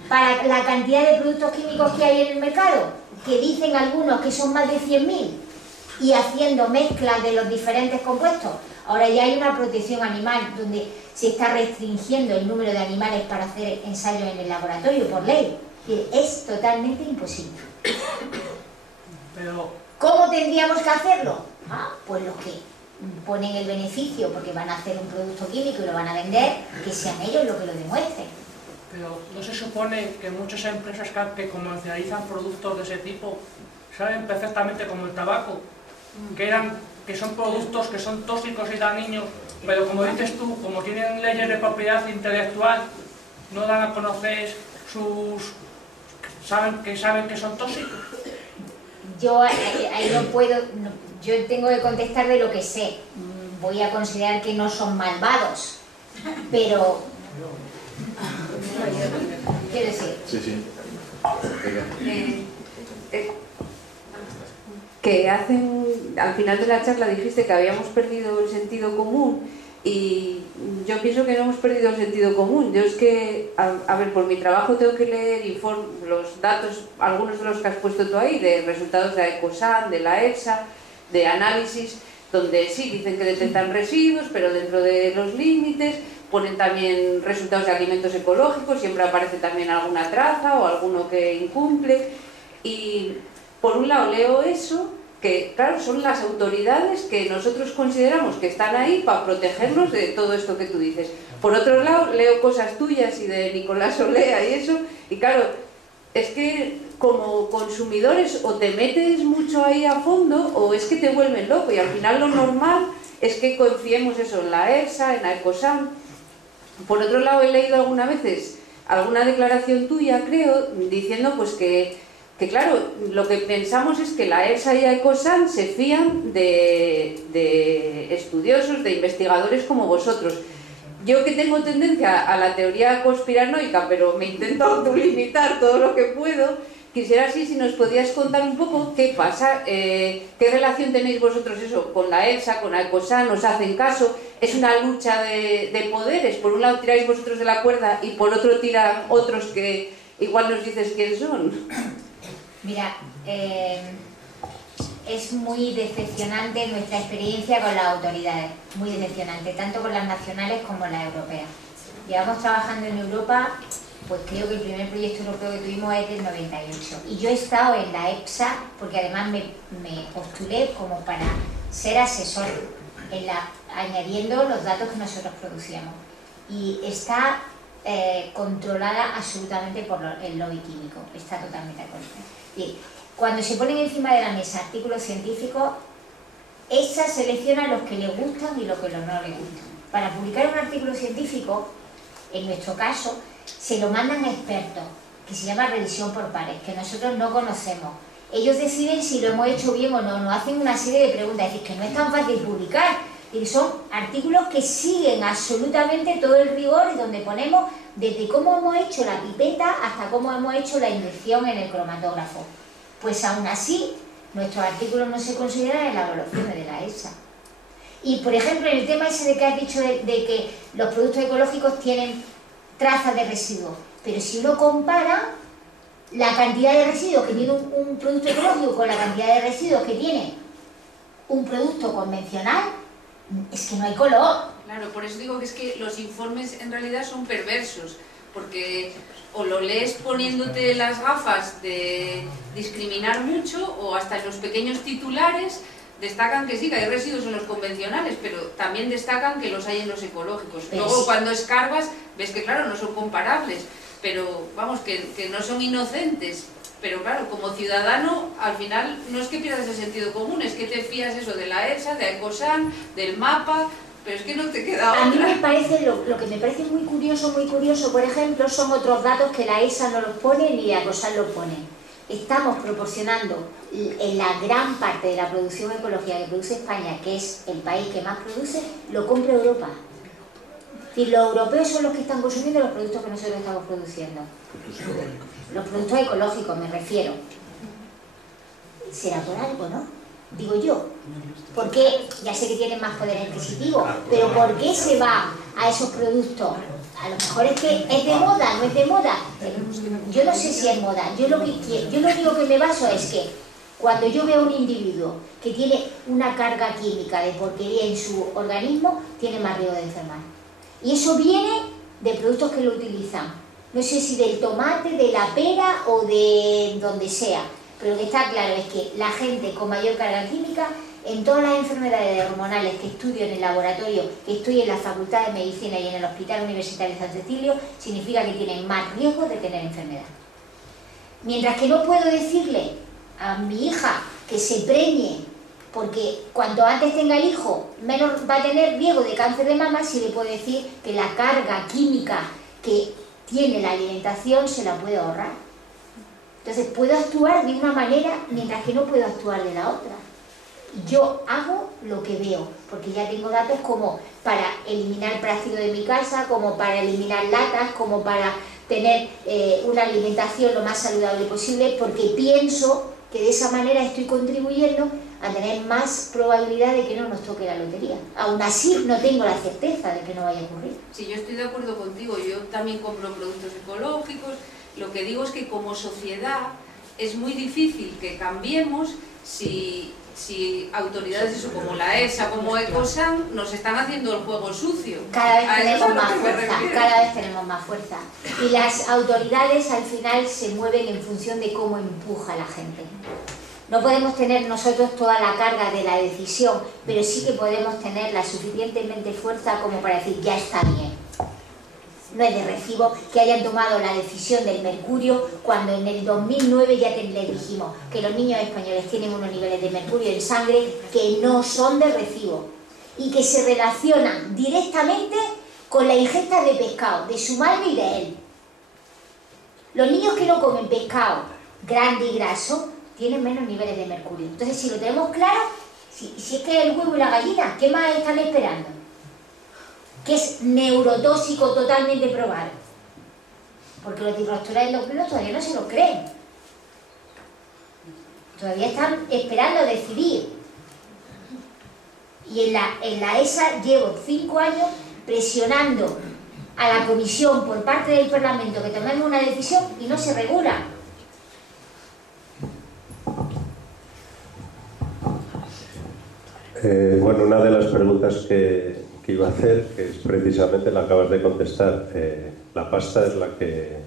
Para la cantidad de productos químicos que hay en el mercado, que dicen algunos que son más de 100.000, y haciendo mezclas de los diferentes compuestos. Ahora ya hay una protección animal donde se está restringiendo el número de animales para hacer ensayos en el laboratorio por ley. Es totalmente imposible. Pero ¿cómo tendríamos que hacerlo? Pues los que ponen el beneficio porque van a hacer un producto químico y lo van a vender, que sean ellos los que lo demuestren. Pero ¿no se supone que muchas empresas que comercializan productos de ese tipo saben perfectamente, como el tabaco, que son productos que son tóxicos y dañinos, pero como dices tú, como tienen leyes de propiedad intelectual, no dan a conocer saben que son tóxicos? Yo ahí no puedo, yo tengo que contestar de lo que sé. Voy a considerar que no son malvados, pero quiero decir. Sí. Que al final de la charla dijiste que habíamos perdido el sentido común, y yo pienso que no hemos perdido el sentido común. Yo es que, a ver, por mi trabajo tengo que leer los datos, algunos de los que has puesto tú ahí, de resultados de la Ecosan, de la EFSA, de análisis, donde sí dicen que detectan residuos, pero dentro de los límites. Ponen también resultados de alimentos ecológicos, siempre aparece también alguna traza o alguno que incumple. Y por un lado leo eso, que claro, son las autoridades que nosotros consideramos que están ahí para protegernos de todo esto que tú dices. Por otro lado leo cosas tuyas y de Nicolás Olea y eso, y claro, es que como consumidores o te metes mucho ahí a fondo o es que te vuelven loco, y al final lo normal es que confiemos eso en la EFSA, en la Ecosan. Por otro lado, he leído algunas veces alguna declaración tuya, creo, diciendo pues que claro, lo que pensamos es que la EFSA y la Ecosan se fían de estudiosos, de investigadores como vosotros. Yo, que tengo tendencia a la teoría conspiranoica, pero me intento autolimitar todo lo que puedo, quisiera así si nos podías contar un poco qué pasa, qué relación tenéis vosotros eso con la EFSA, con la Ecosan, ¿os hacen caso? ¿Es una lucha de poderes? Por un lado tiráis vosotros de la cuerda y por otro tiran otros que igual nos dices quién son. Mira, es muy decepcionante nuestra experiencia con las autoridades, muy decepcionante, tanto con las nacionales como las europeas. Llevamos trabajando en Europa, pues creo que el primer proyecto europeo que tuvimos es del 98. Y yo he estado en la EFSA, porque además me postulé como para ser asesor, añadiendo los datos que nosotros producíamos. Y está controlada absolutamente por el lobby químico, está totalmente controlada. Cuando se ponen encima de la mesa artículos científicos, esa selecciona los que le gustan y los que no le gustan. Para publicar un artículo científico, en nuestro caso, se lo mandan a expertos que se llama revisión por pares, que nosotros no conocemos. Ellos deciden si lo hemos hecho bien o no, nos hacen una serie de preguntas, es decir, que no es tan fácil publicar, y son artículos que siguen absolutamente todo el rigor y donde ponemos desde cómo hemos hecho la pipeta hasta cómo hemos hecho la inyección en el cromatógrafo. Pues aún así, nuestros artículos no se consideran en las evaluaciones de la ESA. Y por ejemplo, en el tema ese de que has dicho de que los productos ecológicos tienen trazas de residuos, pero si uno compara la cantidad de residuos que tiene un producto ecológico con la cantidad de residuos que tiene un producto convencional, es que no hay color. Claro, por eso digo que es que los informes en realidad son perversos, porque o lo lees poniéndote las gafas de discriminar mucho, o hasta en los pequeños titulares destacan que sí, que hay residuos en los convencionales, pero también destacan que los hay en los ecológicos. Luego cuando escarbas ves que claro, no son comparables, pero vamos, que no son inocentes. Pero claro, como ciudadano, al final no es que pierdas el sentido común, es que te fías eso de la ESA, de Ecosan, del mapa, pero es que no te queda otra. A mí me parece, lo que me parece muy curioso, por ejemplo, son otros datos que la ESA no los pone ni la Ecosan los pone. Estamos proporcionando en la gran parte de la producción ecológica que produce España, que es el país que más produce, lo compra Europa. Es decir, los europeos son los que están consumiendo los productos que nosotros estamos produciendo. Los productos ecológicos, me refiero. Será por algo, ¿no? Digo yo. ¿Por qué? Ya sé que tienen más poder adquisitivo, pero ¿por qué se va a esos productos? A lo mejor es que es de moda, no es de moda. Yo no sé si es moda. Yo lo único que me baso es que cuando yo veo a un individuo que tiene una carga química de porquería en su organismo, tiene más riesgo de enfermar. Y eso viene de productos que lo utilizan. No sé si del tomate, de la pera o de donde sea, pero lo que está claro es que la gente con mayor carga química, en todas las enfermedades hormonales que estudio en el laboratorio, que estoy en la Facultad de Medicina y en el Hospital Universitario de San Cecilio, significa que tienen más riesgo de tener enfermedad. Mientras que no puedo decirle a mi hija que se preñe, porque cuanto antes tenga el hijo, menos va a tener riesgo de cáncer de mama, si le puedo decir que la carga química que tiene la alimentación se la puede ahorrar. Entonces puedo actuar de una manera mientras que no puedo actuar de la otra. Yo hago lo que veo, porque ya tengo datos como para eliminar plástico de mi casa, como para eliminar latas, como para tener una alimentación lo más saludable posible, porque pienso que de esa manera estoy contribuyendo a tener más probabilidad de que no nos toque la lotería. Aún así no tengo la certeza de que no vaya a ocurrir. Sí, yo estoy de acuerdo contigo, yo también compro productos ecológicos. Lo que digo es que como sociedad es muy difícil que cambiemos si autoridades eso, como la ESA, como Ecosan, nos están haciendo el juego sucio. Cada vez tenemos más fuerza, cada vez tenemos más fuerza. Y las autoridades al final se mueven en función de cómo empuja la gente. No podemos tener nosotros toda la carga de la decisión, pero sí que podemos tener la suficientemente fuerza como para decir, ya está bien. No es de recibo que hayan tomado la decisión del mercurio cuando en el 2009 ya les dijimos que los niños españoles tienen unos niveles de mercurio en sangre que no son de recibo y que se relacionan directamente con la ingesta de pescado, de su madre y de él. Los niños que no comen pescado grande y graso tienen menos niveles de mercurio. Entonces, si lo tenemos claro, si es que el huevo y la gallina, ¿qué más están esperando? Que es neurotóxico totalmente probado. Porque los directores endocrinos todavía no se lo creen. Todavía están esperando a decidir. Y en la ESA llevo 5 años presionando a la comisión por parte del Parlamento que tomemos una decisión y no se regula. Bueno, una de las preguntas que iba a hacer, que es precisamente la acabas de contestar, la pasta es la que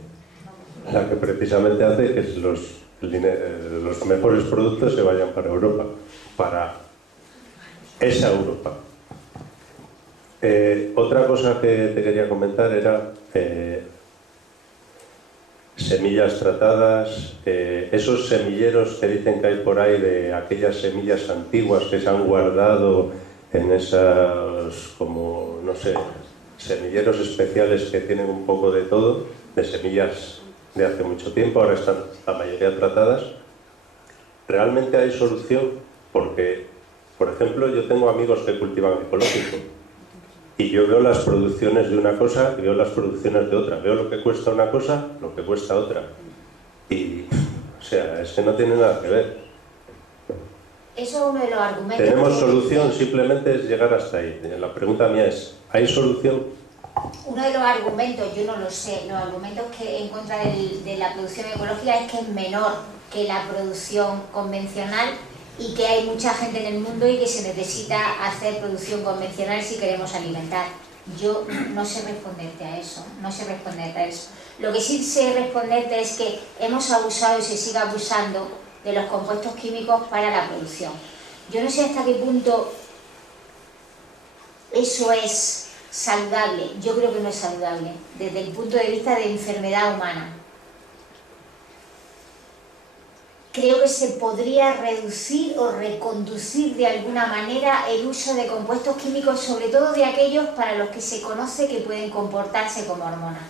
precisamente hace que los mejores productos se vayan para Europa, para esa Europa. Otra cosa que te quería comentar era semillas tratadas, esos semilleros que dicen que hay por ahí de aquellas semillas antiguas que se han guardado en esos, como, no sé, semilleros especiales que tienen un poco de todo, de semillas de hace mucho tiempo, ahora están la mayoría tratadas. ¿Realmente hay solución? Porque, por ejemplo, yo tengo amigos que cultivan ecológico y yo veo las producciones de una cosa y veo las producciones de otra. Veo lo que cuesta una cosa, lo que cuesta otra. Y, o sea, es que no tiene nada que ver. Eso es uno de los argumentos. ¿Tenemos solución? Simplemente es llegar hasta ahí. La pregunta mía es, ¿hay solución? Uno de los argumentos, yo no lo sé, los argumentos que en contra de la producción ecológica es que es menor que la producción convencional y que hay mucha gente en el mundo y que se necesita hacer producción convencional si queremos alimentar. Yo no sé responderte a eso, no sé responderte a eso. Lo que sí sé responderte es que hemos abusado y se sigue abusando de los compuestos químicos para la producción. Yo no sé hasta qué punto eso es saludable. Yo creo que no es saludable desde el punto de vista de enfermedad humana. Creo que se podría reducir o reconducir de alguna manera el uso de compuestos químicos, sobre todo de aquellos para los que se conoce que pueden comportarse como hormonas.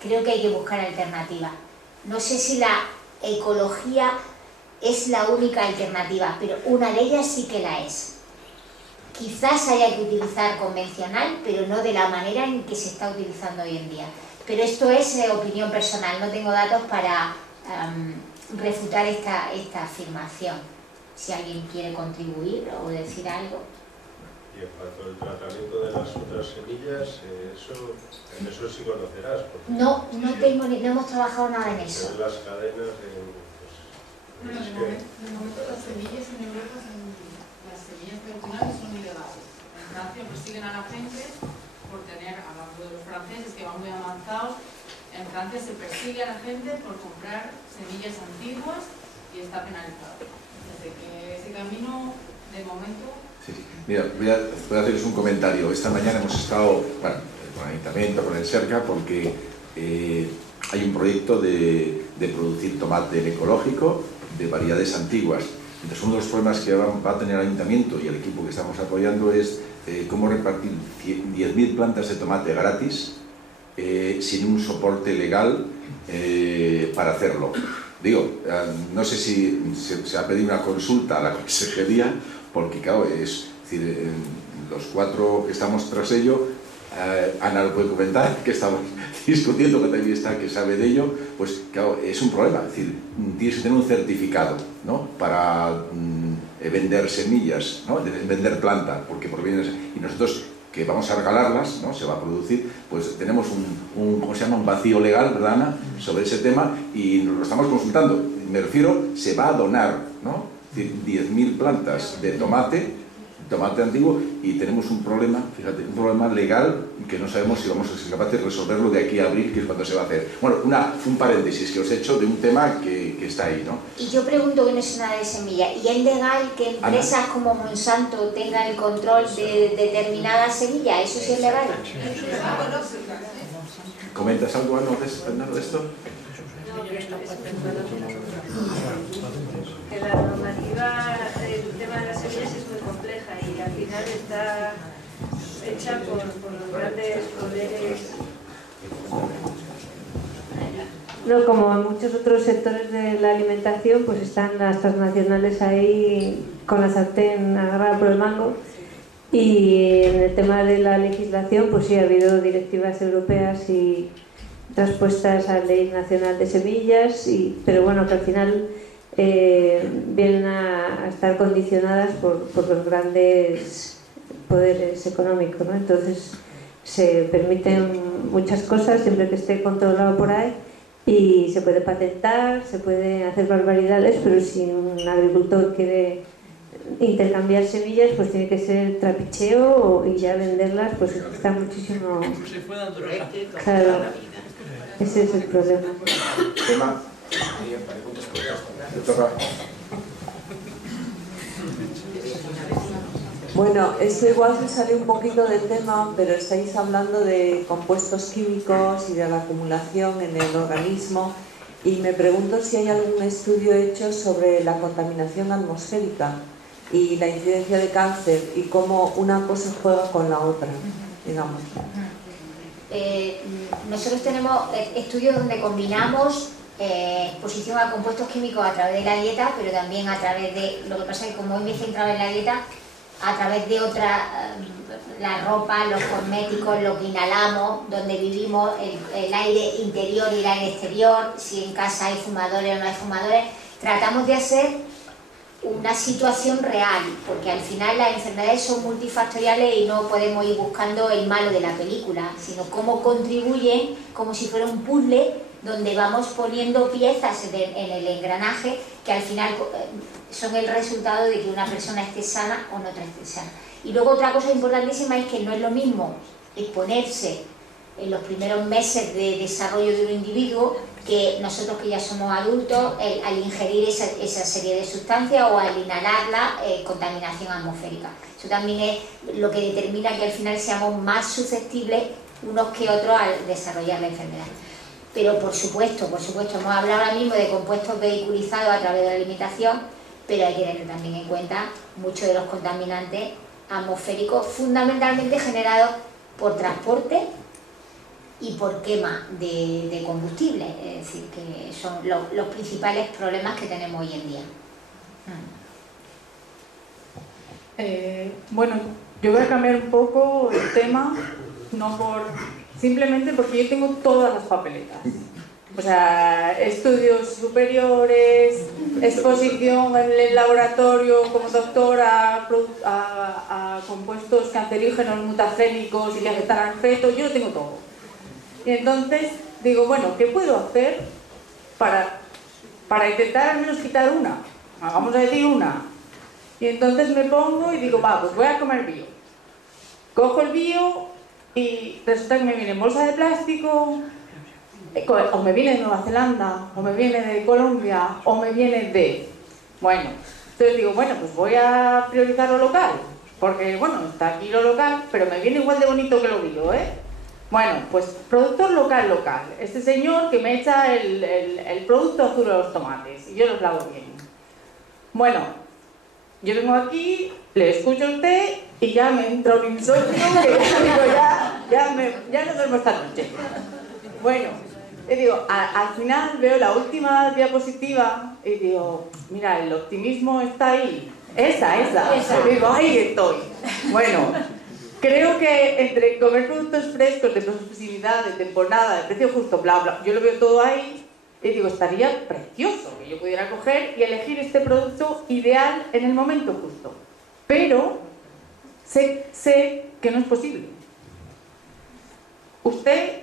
Creo que hay que buscar alternativas. No sé si la ecología es la única alternativa, pero una de ellas sí que la es. Quizás haya que utilizar convencional, pero no de la manera en que se está utilizando hoy en día. Pero esto es opinión personal, no tengo datos para refutar esta afirmación. Si alguien quiere contribuir o decir algo. Y en cuanto al tratamiento de las otras semillas, en eso sí conocerás. No hemos trabajado nada en eso. Las cadenas En el momento las semillas en Europa las semillas tradicionales son ilegales. En Francia persiguen a la gente por tener, hablando de los franceses que van muy avanzados, en Francia se persigue a la gente por comprar semillas antiguas y está penalizado. Desde que ese camino, de momento... Sí. Mira, voy a haceros un comentario. Esta mañana hemos estado, bueno, con el Ayuntamiento, con el SERCA, porque hay un proyecto de producir tomate ecológico de variedades antiguas. Entonces, uno de los problemas que va a tener el Ayuntamiento y el equipo que estamos apoyando es cómo repartir 10.000 plantas de tomate gratis sin un soporte legal para hacerlo. Digo, no sé si se ha pedido una consulta a la consejería, porque claro, es decir, los cuatro que estamos tras ello, Ana lo puede comentar, que estamos discutiendo, que también está, que sabe de ello, pues claro, es un problema. Es decir, tienes que tener un certificado, ¿no?, para vender semillas, ¿no?, vender planta, porque provienen, y nosotros que vamos a regalarlas, ¿no?, se va a producir, pues tenemos ¿cómo se llama?, un vacío legal, ¿verdad, Ana?, sobre ese tema, y nos lo estamos consultando. Me refiero, se va a donar, ¿no?, es decir, 10.000 plantas de tomate antiguo, y tenemos un problema, fíjate, un problema legal que no sabemos si vamos a ser capaces de resolverlo de aquí a abril, que es cuando se va a hacer. Bueno, un paréntesis que os he hecho de un tema que está ahí, ¿no? Y yo pregunto, que no es nada de semilla, ¿y es legal que empresas como Monsanto tengan el control de determinadas semillas? ¿Eso sí es legal? ¿Comentas algo, Ana, de esto? Que la normativa, el tema de las semillas es muy compleja y al final está hecha por los grandes poderes. No, como en muchos otros sectores de la alimentación, pues están las transnacionales ahí con la sartén agarrada por el mango. Y en el tema de la legislación, pues sí ha habido directivas europeas y transpuestas a la Ley Nacional de Semillas, pero bueno, que al final vienen a estar condicionadas por los grandes poderes económicos, ¿no? Entonces se permiten muchas cosas siempre que esté controlado por ahí, y se puede patentar, se puede hacer barbaridades, pero si un agricultor quiere intercambiar semillas, pues tiene que ser trapicheo y ya venderlas, pues está muchísimo... Claro, ese es el problema. Tema. Bueno, esto igual se sale un poquito del tema, pero estáis hablando de compuestos químicos y de la acumulación en el organismo, y me pregunto si hay algún estudio hecho sobre la contaminación atmosférica y la incidencia de cáncer y cómo una cosa juega con la otra, digamos. Nosotros tenemos estudios donde combinamos exposición a compuestos químicos a través de la dieta, pero también a través de, lo que pasa es que como hoy me he centrado en la dieta, a través de otra, la ropa, los cosméticos, lo que inhalamos, donde vivimos, el aire interior y el aire exterior, si en casa hay fumadores o no hay fumadores, tratamos de hacer una situación real, porque al final las enfermedades son multifactoriales y no podemos ir buscando el malo de la película, sino cómo contribuyen, como si fuera un puzzle, donde vamos poniendo piezas en el engranaje que al final son el resultado de que una persona esté sana o no esté sana. Y luego otra cosa importantísima es que no es lo mismo exponerse en los primeros meses de desarrollo de un individuo que nosotros que ya somos adultos al ingerir esa serie de sustancias o al inhalar contaminación atmosférica. Eso también es lo que determina que al final seamos más susceptibles unos que otros al desarrollar la enfermedad. Pero por supuesto, hemos hablado ahora mismo de compuestos vehiculizados a través de la alimentación, pero hay que tener también en cuenta muchos de los contaminantes atmosféricos fundamentalmente generados por transporte y por quema de combustible, es decir, que son los principales problemas que tenemos hoy en día. Bueno, yo voy a cambiar un poco el tema, simplemente porque yo tengo todas las papeletas. O sea, estudios superiores, exposición en el laboratorio como doctora a compuestos cancerígenos, mutagénicos y que afectan al feto, yo lo tengo todo. Y entonces digo, bueno, ¿qué puedo hacer para intentar al menos quitar una? Vamos a decir una. Y entonces me pongo y digo, va, pues voy a comer bio. Cojo el bio y resulta que me viene en bolsa de plástico, o me viene de Nueva Zelanda, o me viene de Colombia, o me viene de... Bueno, entonces digo, bueno, pues voy a priorizar lo local, porque bueno, está aquí lo local, pero me viene igual de bonito que lo bio, ¿eh? Bueno, pues productor local. Este señor que me echa el producto azul de los tomates, y yo los lavo bien. Bueno, yo vengo aquí, le escucho a usted, y ya me entra un insomnio que ya no duermo esta noche. Bueno, y digo, al final veo la última diapositiva y digo, mira, el optimismo está ahí. Esa. Y digo, ahí estoy. Bueno, creo que entre comer productos frescos, de proximidad, de temporada, de precio justo, bla, bla, yo lo veo todo ahí y digo, estaría precioso que yo pudiera coger y elegir este producto ideal en el momento justo. Pero sé que no es posible. Usted,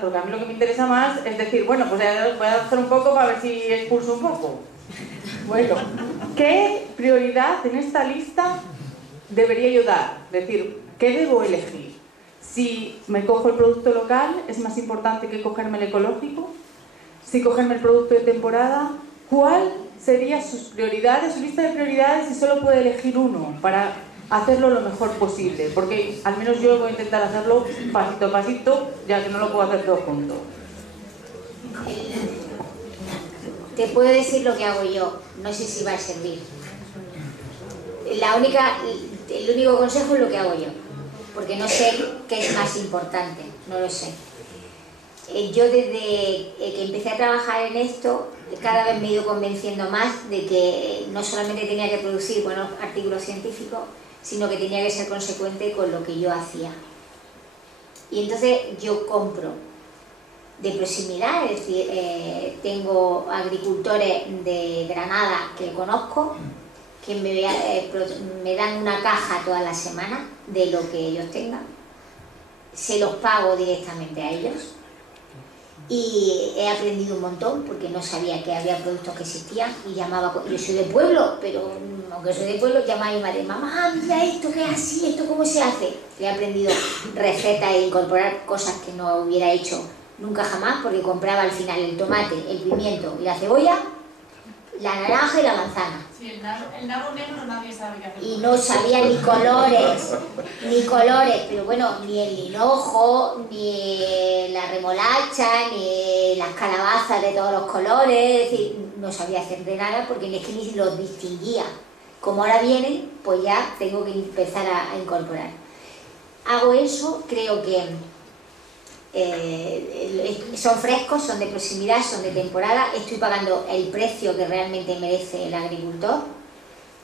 porque a mí lo que me interesa más es decir, bueno, pues voy a hacer un poco para ver si expulso un poco. Bueno, ¿qué prioridad en esta lista debería yo dar? Es decir, ¿qué debo elegir? Si me cojo el producto local, ¿es más importante que cogerme el ecológico? Si cogerme el producto de temporada, ¿cuál sería sus prioridades, su lista de prioridades si solo puede elegir uno para hacerlo lo mejor posible? Porque al menos yo voy a intentar hacerlo pasito a pasito, ya que no lo puedo hacer todo junto. Te puedo decir lo que hago yo, no sé si va a servir. El único consejo es lo que hago yo, porque no sé qué es más importante, no lo sé. Yo desde que empecé a trabajar en esto, cada vez me he ido convenciendo más de que no solamente tenía que producir buenos artículos científicos, sino que tenía que ser consecuente con lo que yo hacía. Y entonces yo compro de proximidad, es decir, tengo agricultores de Granada que conozco, que me dan una caja toda la semana de lo que ellos tengan, se los pago directamente a ellos y he aprendido un montón porque no sabía que había productos que existían y llamaba, yo soy de pueblo, pero aunque soy de pueblo, llamaba a mi madre, mamá, mira esto que es así, esto cómo se hace. He aprendido recetas e incorporar cosas que no hubiera hecho nunca jamás, porque compraba al final el tomate, el pimiento y la cebolla, la naranja y la manzana. Sí, el nabo negro nadie sabe qué hacer. Y no sabía ni colores, pero bueno, ni el hinojo, ni la remolacha, ni las calabazas de todos los colores, es decir, no sabía hacer de nada porque es que ni los distinguía. Como ahora vienen, pues ya tengo que empezar a incorporar. Hago eso, creo que son frescos, son de proximidad, son de temporada, estoy pagando el precio que realmente merece el agricultor,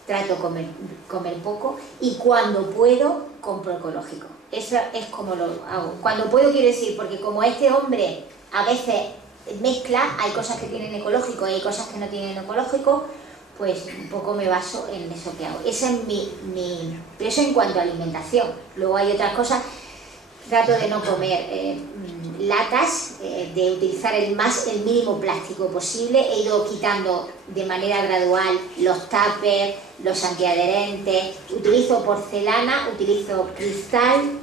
trato de comer poco y cuando puedo compro ecológico. Eso es como lo hago. Cuando puedo quiero decir, porque como este hombre a veces mezcla, hay cosas que tienen ecológico y hay cosas que no tienen ecológico, pues un poco me baso en eso que hago. Ese es pero eso en cuanto a alimentación. Luego hay otras cosas, trato de no comer latas, de utilizar el mínimo plástico posible. He ido quitando de manera gradual los tuppers, los antiadherentes, utilizo porcelana, utilizo cristal,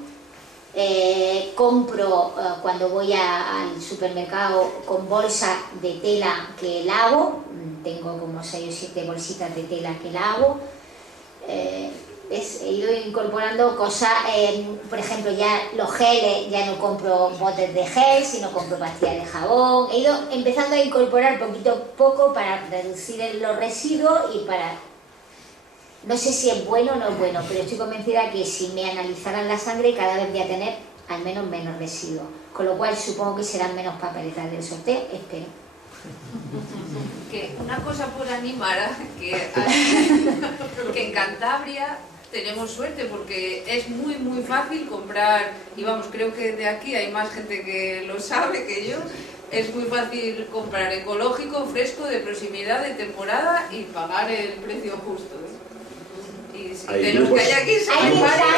compro cuando voy al supermercado con bolsas de tela que lavo, tengo como 6 o 7 bolsitas de tela que lavo. He ido incorporando cosas, por ejemplo, ya los geles, ya no compro botes de gel, sino compro pastillas de jabón. He ido empezando a incorporar poquito a poco para reducir los residuos y para... No sé si es bueno o no es bueno, pero estoy convencida que si me analizaran la sangre cada vez voy a tener al menos menos residuos. Con lo cual supongo que serán menos papeletas del sorteo, espero. Que una cosa por animar a que en Cantabria tenemos suerte porque es muy fácil comprar, y vamos, creo que de aquí hay más gente que lo sabe que yo, es muy fácil comprar ecológico, fresco, de proximidad, de temporada y pagar el precio justo. Y de los que hay aquí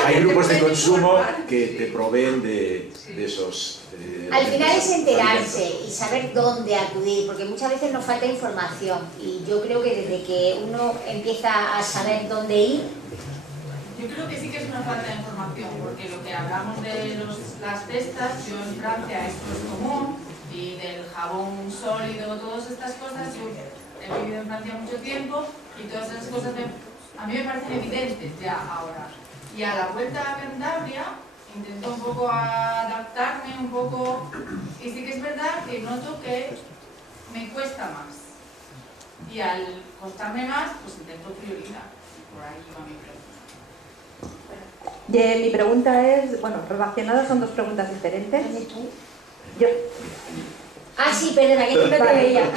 hay grupos de consumo que te proveen de esos... Al final es enterarse y saber dónde acudir, porque muchas veces nos falta información y yo creo que desde que uno empieza a saber dónde ir... Yo creo que sí que es una falta de información, porque lo que hablamos de las cestas, yo en Francia esto es común, y del jabón sólido, todas estas cosas, yo he vivido en Francia mucho tiempo y todas esas cosas a mí me parecen evidentes ya ahora. Y a la vuelta a Cantabria intento un poco adaptarme un poco, y sí que es verdad que noto que me cuesta más. Y al costarme más, pues intento priorizar. Por ahí va mi pregunta. Mi pregunta es, bueno, relacionadas, son dos preguntas diferentes. Yo. Ah, sí, perdona, que no te veía.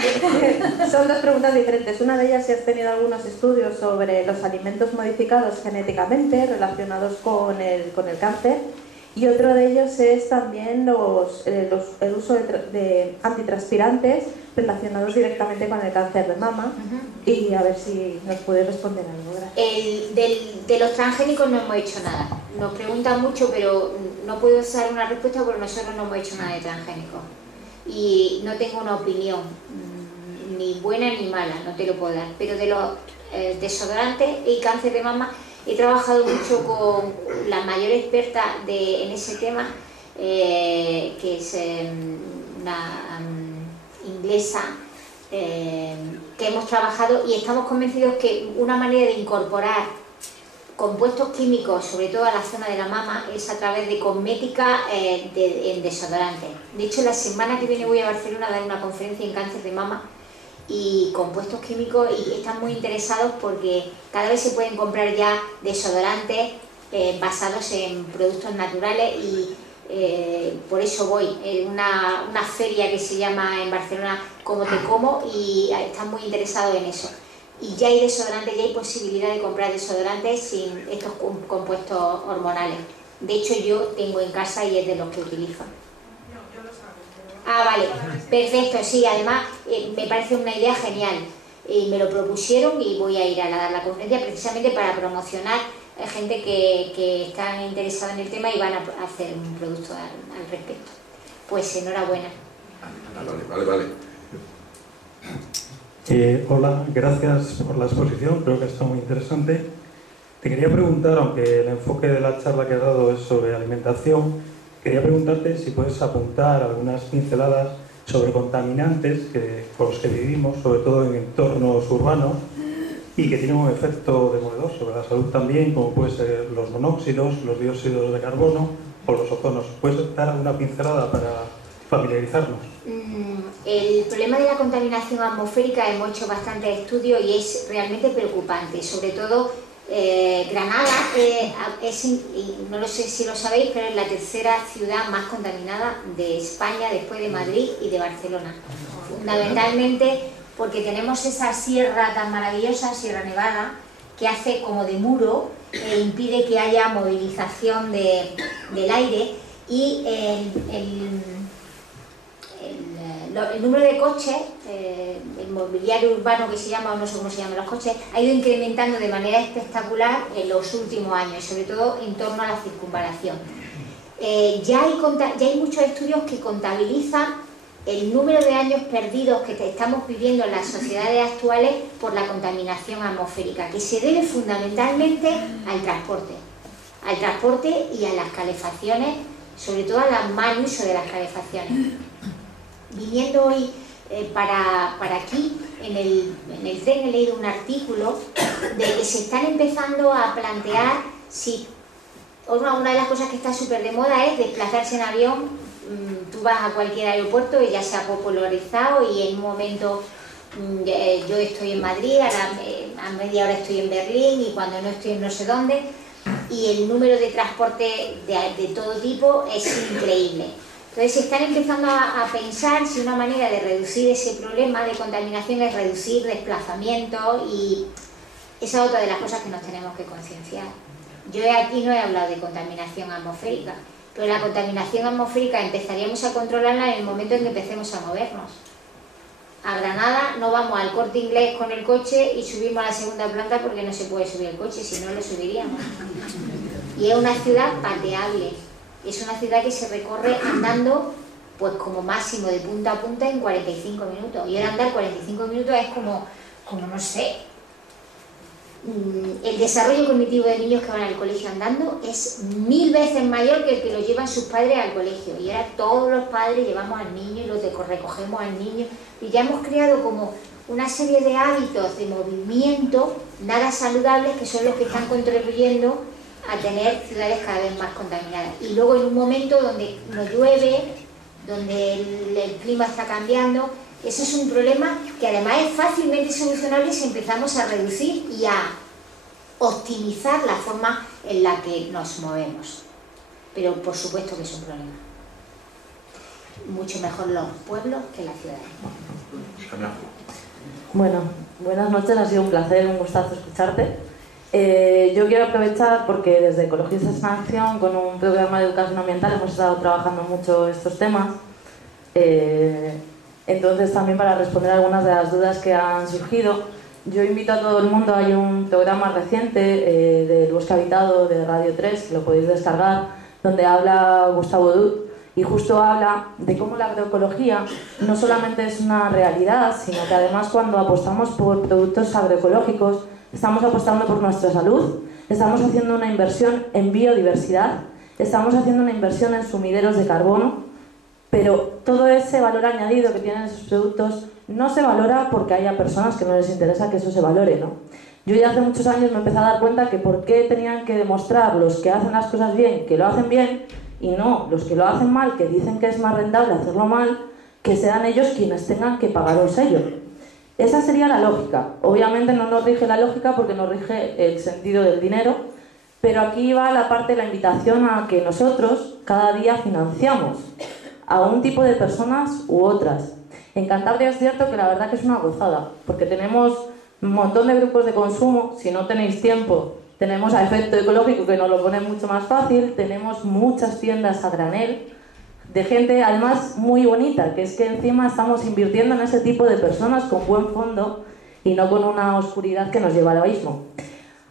Son dos preguntas diferentes. Una de ellas, si has tenido algunos estudios sobre los alimentos modificados genéticamente relacionados con el cáncer, y otro de ellos es también el uso de antitranspirantes relacionados directamente con el cáncer de mama. Y a ver si nos puedes responder algo. Gracias. De los transgénicos no hemos hecho nada. Nos preguntan mucho, pero no puedo dar una respuesta porque nosotros no hemos hecho nada de transgénicos. Y no tengo una opinión, ni buena ni mala, no te lo puedo dar. Pero de los desodorantes y cáncer de mama, he trabajado mucho con la mayor experta en ese tema, que es una inglesa, que hemos trabajado y estamos convencidos que una manera de incorporar compuestos químicos, sobre todo a la zona de la mama, es a través de cosmética en desodorantes. De hecho, la semana que viene voy a Barcelona a dar una conferencia en cáncer de mama y compuestos químicos, y están muy interesados porque cada vez se pueden comprar ya desodorantes basados en productos naturales y por eso voy. Una feria que se llama en Barcelona Como Te Como y están muy interesados en eso. Y ya hay desodorantes, ya hay posibilidad de comprar desodorantes sin estos compuestos hormonales. De hecho, yo tengo en casa y es de los que utilizo. Yo lo saco. Ah, vale, perfecto, sí, además me parece una idea genial. Me lo propusieron y voy a ir a dar la conferencia precisamente para promocionar a gente que está interesada en el tema y van a hacer un producto al respecto. Pues enhorabuena. Vale. Hola, gracias por la exposición, creo que está muy interesante. Te quería preguntar, aunque el enfoque de la charla que has dado es sobre alimentación, quería preguntarte si puedes apuntar algunas pinceladas sobre contaminantes con los que vivimos, sobre todo en entornos urbanos, y que tienen un efecto demoledor sobre la salud también, como pueden ser los monóxidos, los dióxidos de carbono o los ozonos. ¿Puedes dar alguna pincelada para familiarizarnos? El problema de la contaminación atmosférica hemos hecho bastantes estudios y es realmente preocupante, sobre todo Granada es, no lo sé si lo sabéis, pero es la tercera ciudad más contaminada de España después de Madrid y de Barcelona. Fundamentalmente porque tenemos esa sierra tan maravillosa, Sierra Nevada, que hace como de muro e impide que haya movilización del aire, y el número de coches, el mobiliario urbano que se llama, o no sé cómo se llaman los coches, ha ido incrementando de manera espectacular en los últimos años, sobre todo en torno a la circunvalación. Ya hay muchos estudios que contabilizan el número de años perdidos que estamos viviendo en las sociedades actuales por la contaminación atmosférica, que se debe fundamentalmente al transporte y a las calefacciones, sobre todo al mal uso de las calefacciones. Viniendo hoy para aquí, en el tren he leído un artículo de que se están empezando a plantear si una de las cosas que está súper de moda es desplazarse en avión. Tú vas a cualquier aeropuerto y ya se ha popularizado, y en un momento yo estoy en Madrid, a media hora estoy en Berlín, y cuando no estoy en no sé dónde, y el número de transporte de todo tipo es increíble. Entonces se están empezando a pensar si una manera de reducir ese problema de contaminación es reducir desplazamientos, y esa es otra de las cosas que nos tenemos que concienciar. Yo aquí no he hablado de contaminación atmosférica, pero la contaminación atmosférica empezaríamos a controlarla en el momento en que empecemos a movernos. A Granada no vamos al Corte Inglés con el coche y subimos a la segunda planta porque no se puede subir el coche, si no lo subiríamos. Y es una ciudad pateable, es una ciudad que se recorre andando pues como máximo de punta a punta en 45 minutos. Y ahora andar 45 minutos es como no sé. El desarrollo cognitivo de niños que van al colegio andando es 1000 veces mayor que el que lo llevan sus padres al colegio, y ahora todos los padres llevamos al niño y lo recogemos al niño, y ya hemos creado como una serie de hábitos de movimiento nada saludables, que son los que están contribuyendo a tener ciudades cada vez más contaminadas. Y luego en un momento donde no llueve, donde el clima está cambiando, eso es un problema que además es fácilmente solucionable si empezamos a reducir y a optimizar la forma en la que nos movemos. Pero por supuesto que es un problema. Mucho mejor los pueblos que las ciudades. Bueno, buenas noches, ha sido un placer, un gustazo escucharte. Yo quiero aprovechar porque desde Ecologistas en Acción, con un programa de educación ambiental, hemos estado trabajando mucho estos temas. Entonces, también para responder algunas de las dudas que han surgido, yo invito a todo el mundo, hay un programa reciente del Bosque Habitado de Radio 3, que lo podéis descargar, donde habla Gustavo Dut, y justo habla de cómo la agroecología no solamente es una realidad, sino que además cuando apostamos por productos agroecológicos, estamos apostando por nuestra salud, estamos haciendo una inversión en biodiversidad, estamos haciendo una inversión en sumideros de carbono, pero todo ese valor añadido que tienen esos productos no se valora porque haya personas que no les interesa que eso se valore, ¿no? Yo ya hace muchos años me empecé a dar cuenta que por qué tenían que demostrar los que hacen las cosas bien que lo hacen bien, y no los que lo hacen mal, que dicen que es más rentable hacerlo mal, que sean ellos quienes tengan que pagar un sello. Esa sería la lógica. Obviamente no nos rige la lógica porque nos rige el sentido del dinero, pero aquí va la parte de la invitación a que nosotros cada día financiamos a un tipo de personas u otras. En Cantabria es cierto que la verdad que es una gozada, porque tenemos un montón de grupos de consumo. Si no tenéis tiempo, tenemos a Efecto Ecológico, que nos lo pone mucho más fácil, tenemos muchas tiendas a granel, de gente además muy bonita, que es que encima estamos invirtiendo en ese tipo de personas con buen fondo y no con una oscuridad que nos lleva al abismo.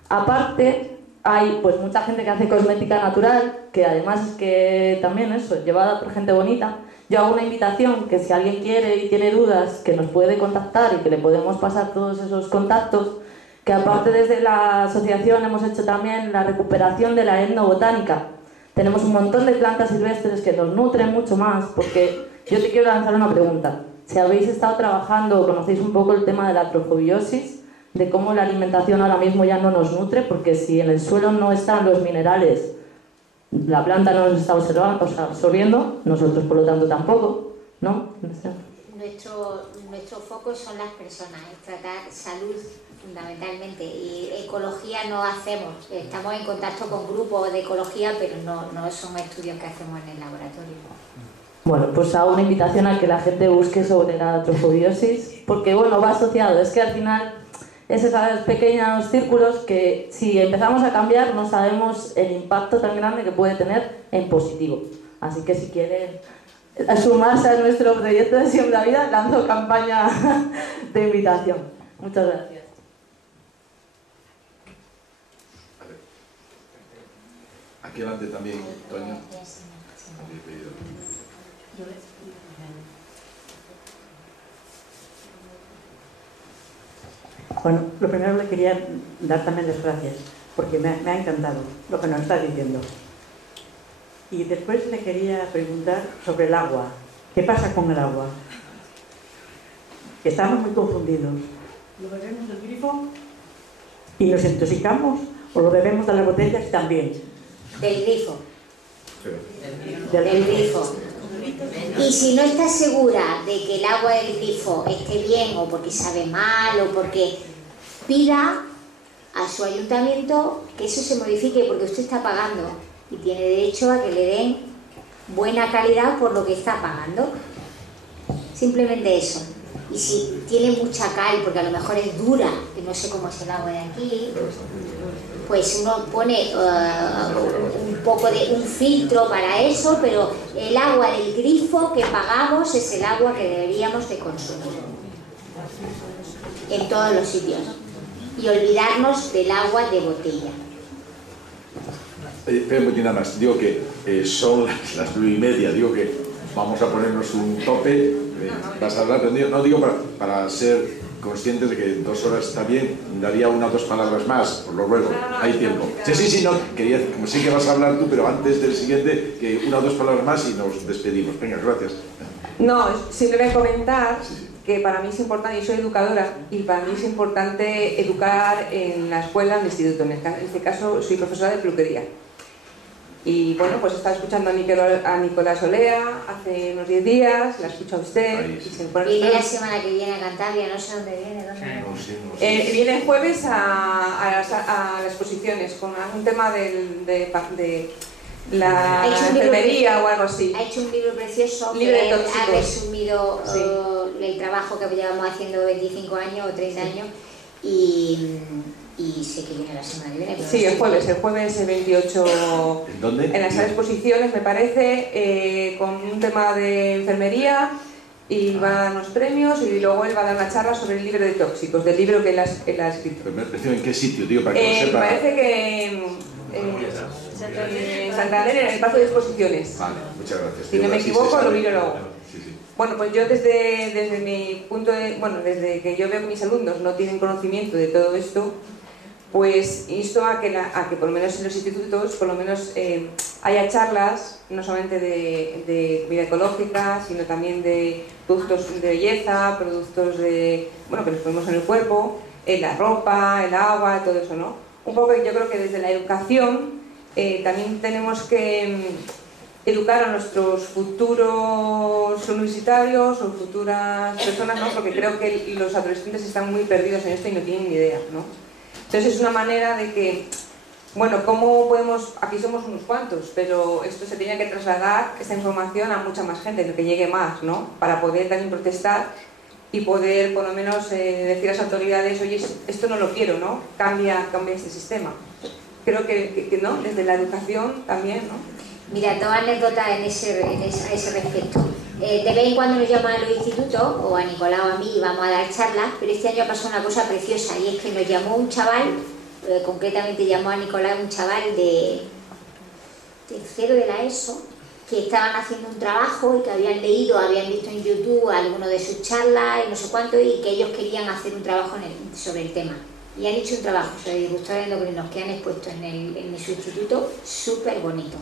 Aparte, hay pues mucha gente que hace cosmética natural, que además es que también eso, llevada por gente bonita. Yo hago una invitación que si alguien quiere y tiene dudas, que nos puede contactar y que le podemos pasar todos esos contactos, que aparte desde la asociación hemos hecho también la recuperación de la etnobotánica. Tenemos un montón de plantas silvestres que nos nutren mucho más, porque yo te quiero lanzar una pregunta. Si habéis estado trabajando o conocéis un poco el tema de la trofobiosis, de cómo la alimentación ahora mismo ya no nos nutre, porque si en el suelo no están los minerales, la planta no los está absorbiendo, nosotros por lo tanto tampoco, ¿no? nuestro foco son las personas, es tratar salud fundamentalmente, y ecología no hacemos, estamos en contacto con grupos de ecología, pero no son estudios que hacemos en el laboratorio. Bueno, pues hago una invitación a que la gente busque sobre la trofobiosis, porque bueno, va asociado, es que al final es esos pequeños círculos que si empezamos a cambiar no sabemos el impacto tan grande que puede tener en positivo. Así que si quieren sumarse a nuestro proyecto de Siempre la Vida, lanzo campaña de invitación. Muchas gracias. Aquí adelante también, Toño. Bueno, lo primero le quería dar también las gracias, porque me ha encantado lo que nos está diciendo. Y después le quería preguntar sobre el agua. ¿Qué pasa con el agua? Estamos muy confundidos. ¿Lo bebemos del grifo y nos intoxicamos o lo bebemos de las botellas también? Del grifo. Del grifo. Y si no estás segura de que el agua del grifo esté bien, o porque sabe mal, o porque, pida a su ayuntamiento que eso se modifique, porque usted está pagando y tiene derecho a que le den buena calidad por lo que está pagando. Simplemente eso. Y si tiene mucha cal, porque a lo mejor es dura, que no sé cómo es el agua de aquí, pues uno pone un poco de un filtro para eso, pero el agua del grifo que pagamos es el agua que deberíamos de consumir en todos los sitios, y olvidarnos del agua de botella. Espera un poquito nada más, digo que son las 9:30, digo que vamos a ponernos un tope, vas a hablar, pero no digo para ser conscientes de que 2 horas está bien, daría 1 o 2 palabras más, por lo luego, hay tiempo. Sí, no, quería, como sí que vas a hablar tú, pero antes del siguiente, que 1 o 2 palabras más y nos despedimos. Venga, gracias. No, simplemente comentar que para mí es importante, yo soy educadora, y para mí es importante educar en la escuela, en el instituto. En este caso soy profesora de peluquería. Y bueno, pues estaba escuchando a Nicolás Olea hace unos 10 días, la escucha a usted. Viene la semana que viene a Cantabria, no sé dónde viene. Viene el jueves a las exposiciones con un tema de la enfermería o algo así. Ha hecho un libro precioso Libre que de tóxicos. ha resumido el trabajo que llevamos haciendo 25 años o 30 años, y sé que viene la semana que viene. Sí, el jueves el 28. ¿En dónde? En las exposiciones, me parece, con un tema de enfermería, y va a dar unos premios, y luego él va a dar una charla sobre el libre de tóxicos, del libro que él ha escrito. ¿En qué sitio, tío, para que lo sepa? Me parece que en Santander, en el espacio de exposiciones. Vale, muchas gracias. Si no me equivoco, lo miro luego. Sí. Bueno, pues yo desde mi punto de... Bueno, desde que yo veo que mis alumnos no tienen conocimiento de todo esto, pues insto a que por lo menos en los institutos, por lo menos haya charlas, no solamente de comida ecológica, sino también de productos de belleza, productos que nos ponemos en el cuerpo, en la ropa, el agua, todo eso, ¿no? Un poco yo creo que desde la educación también tenemos que educar a nuestros futuros universitarios o futuras personas, ¿no? Porque creo que los adolescentes están muy perdidos en esto y no tienen ni idea, ¿no? Entonces es una manera de que, bueno, ¿cómo podemos? Aquí somos unos cuantos, pero esto se tenía que trasladar, esta información, a mucha más gente, que llegue más, ¿no? Para poder también protestar y poder, por lo menos, decir a las autoridades, oye, esto no lo quiero, ¿no? Cambia este sistema. Creo que ¿no? Desde la educación también, ¿no? Mira, dos anécdotas a ese respecto. De vez en cuando nos llaman a los institutos, o a Nicolás o a mí, y vamos a dar charlas, pero este año pasó una cosa preciosa, y es que nos llamó un chaval, concretamente llamó a Nicolás un chaval de tercero de la ESO, que estaban haciendo un trabajo y que habían visto en YouTube algunas de sus charlas y no sé cuánto, y que ellos querían hacer un trabajo sobre el tema. Y han hecho un trabajo sobre disruptores endocrinos que han expuesto en su instituto súper bonito.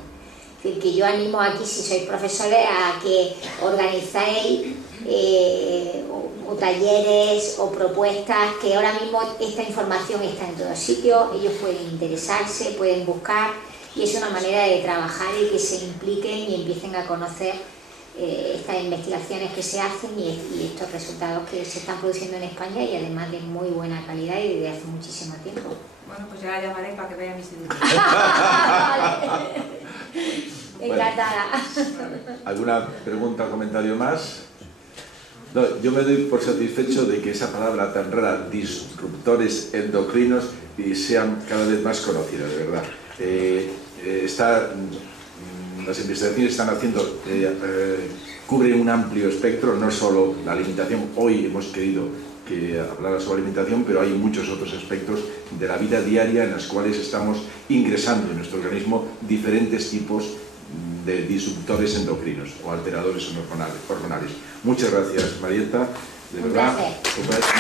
Es decir, que yo animo aquí, si sois profesores, a que organizáis o talleres o propuestas, que ahora mismo esta información está en todos sitios, ellos pueden interesarse, pueden buscar, y es una manera de trabajar y que se impliquen y empiecen a conocer estas investigaciones que se hacen y estos resultados que se están produciendo en España y además de muy buena calidad y desde hace muchísimo tiempo. Bueno, pues ya la llamaré para que vea mi instituto. Encantada. ¿Alguna pregunta o comentario más? No, yo me doy por satisfecho de que esa palabra tan rara, disruptores endocrinos, sean cada vez más conocidas, de verdad. Las investigaciones están haciendo, cubren un amplio espectro, no solo la alimentación. Hoy hemos querido que hablara sobre alimentación, pero hay muchos otros aspectos de la vida diaria en los cuales estamos ingresando en nuestro organismo diferentes tipos de disruptores endocrinos o alteradores hormonales. Muchas gracias, Marieta. De verdad, un placer.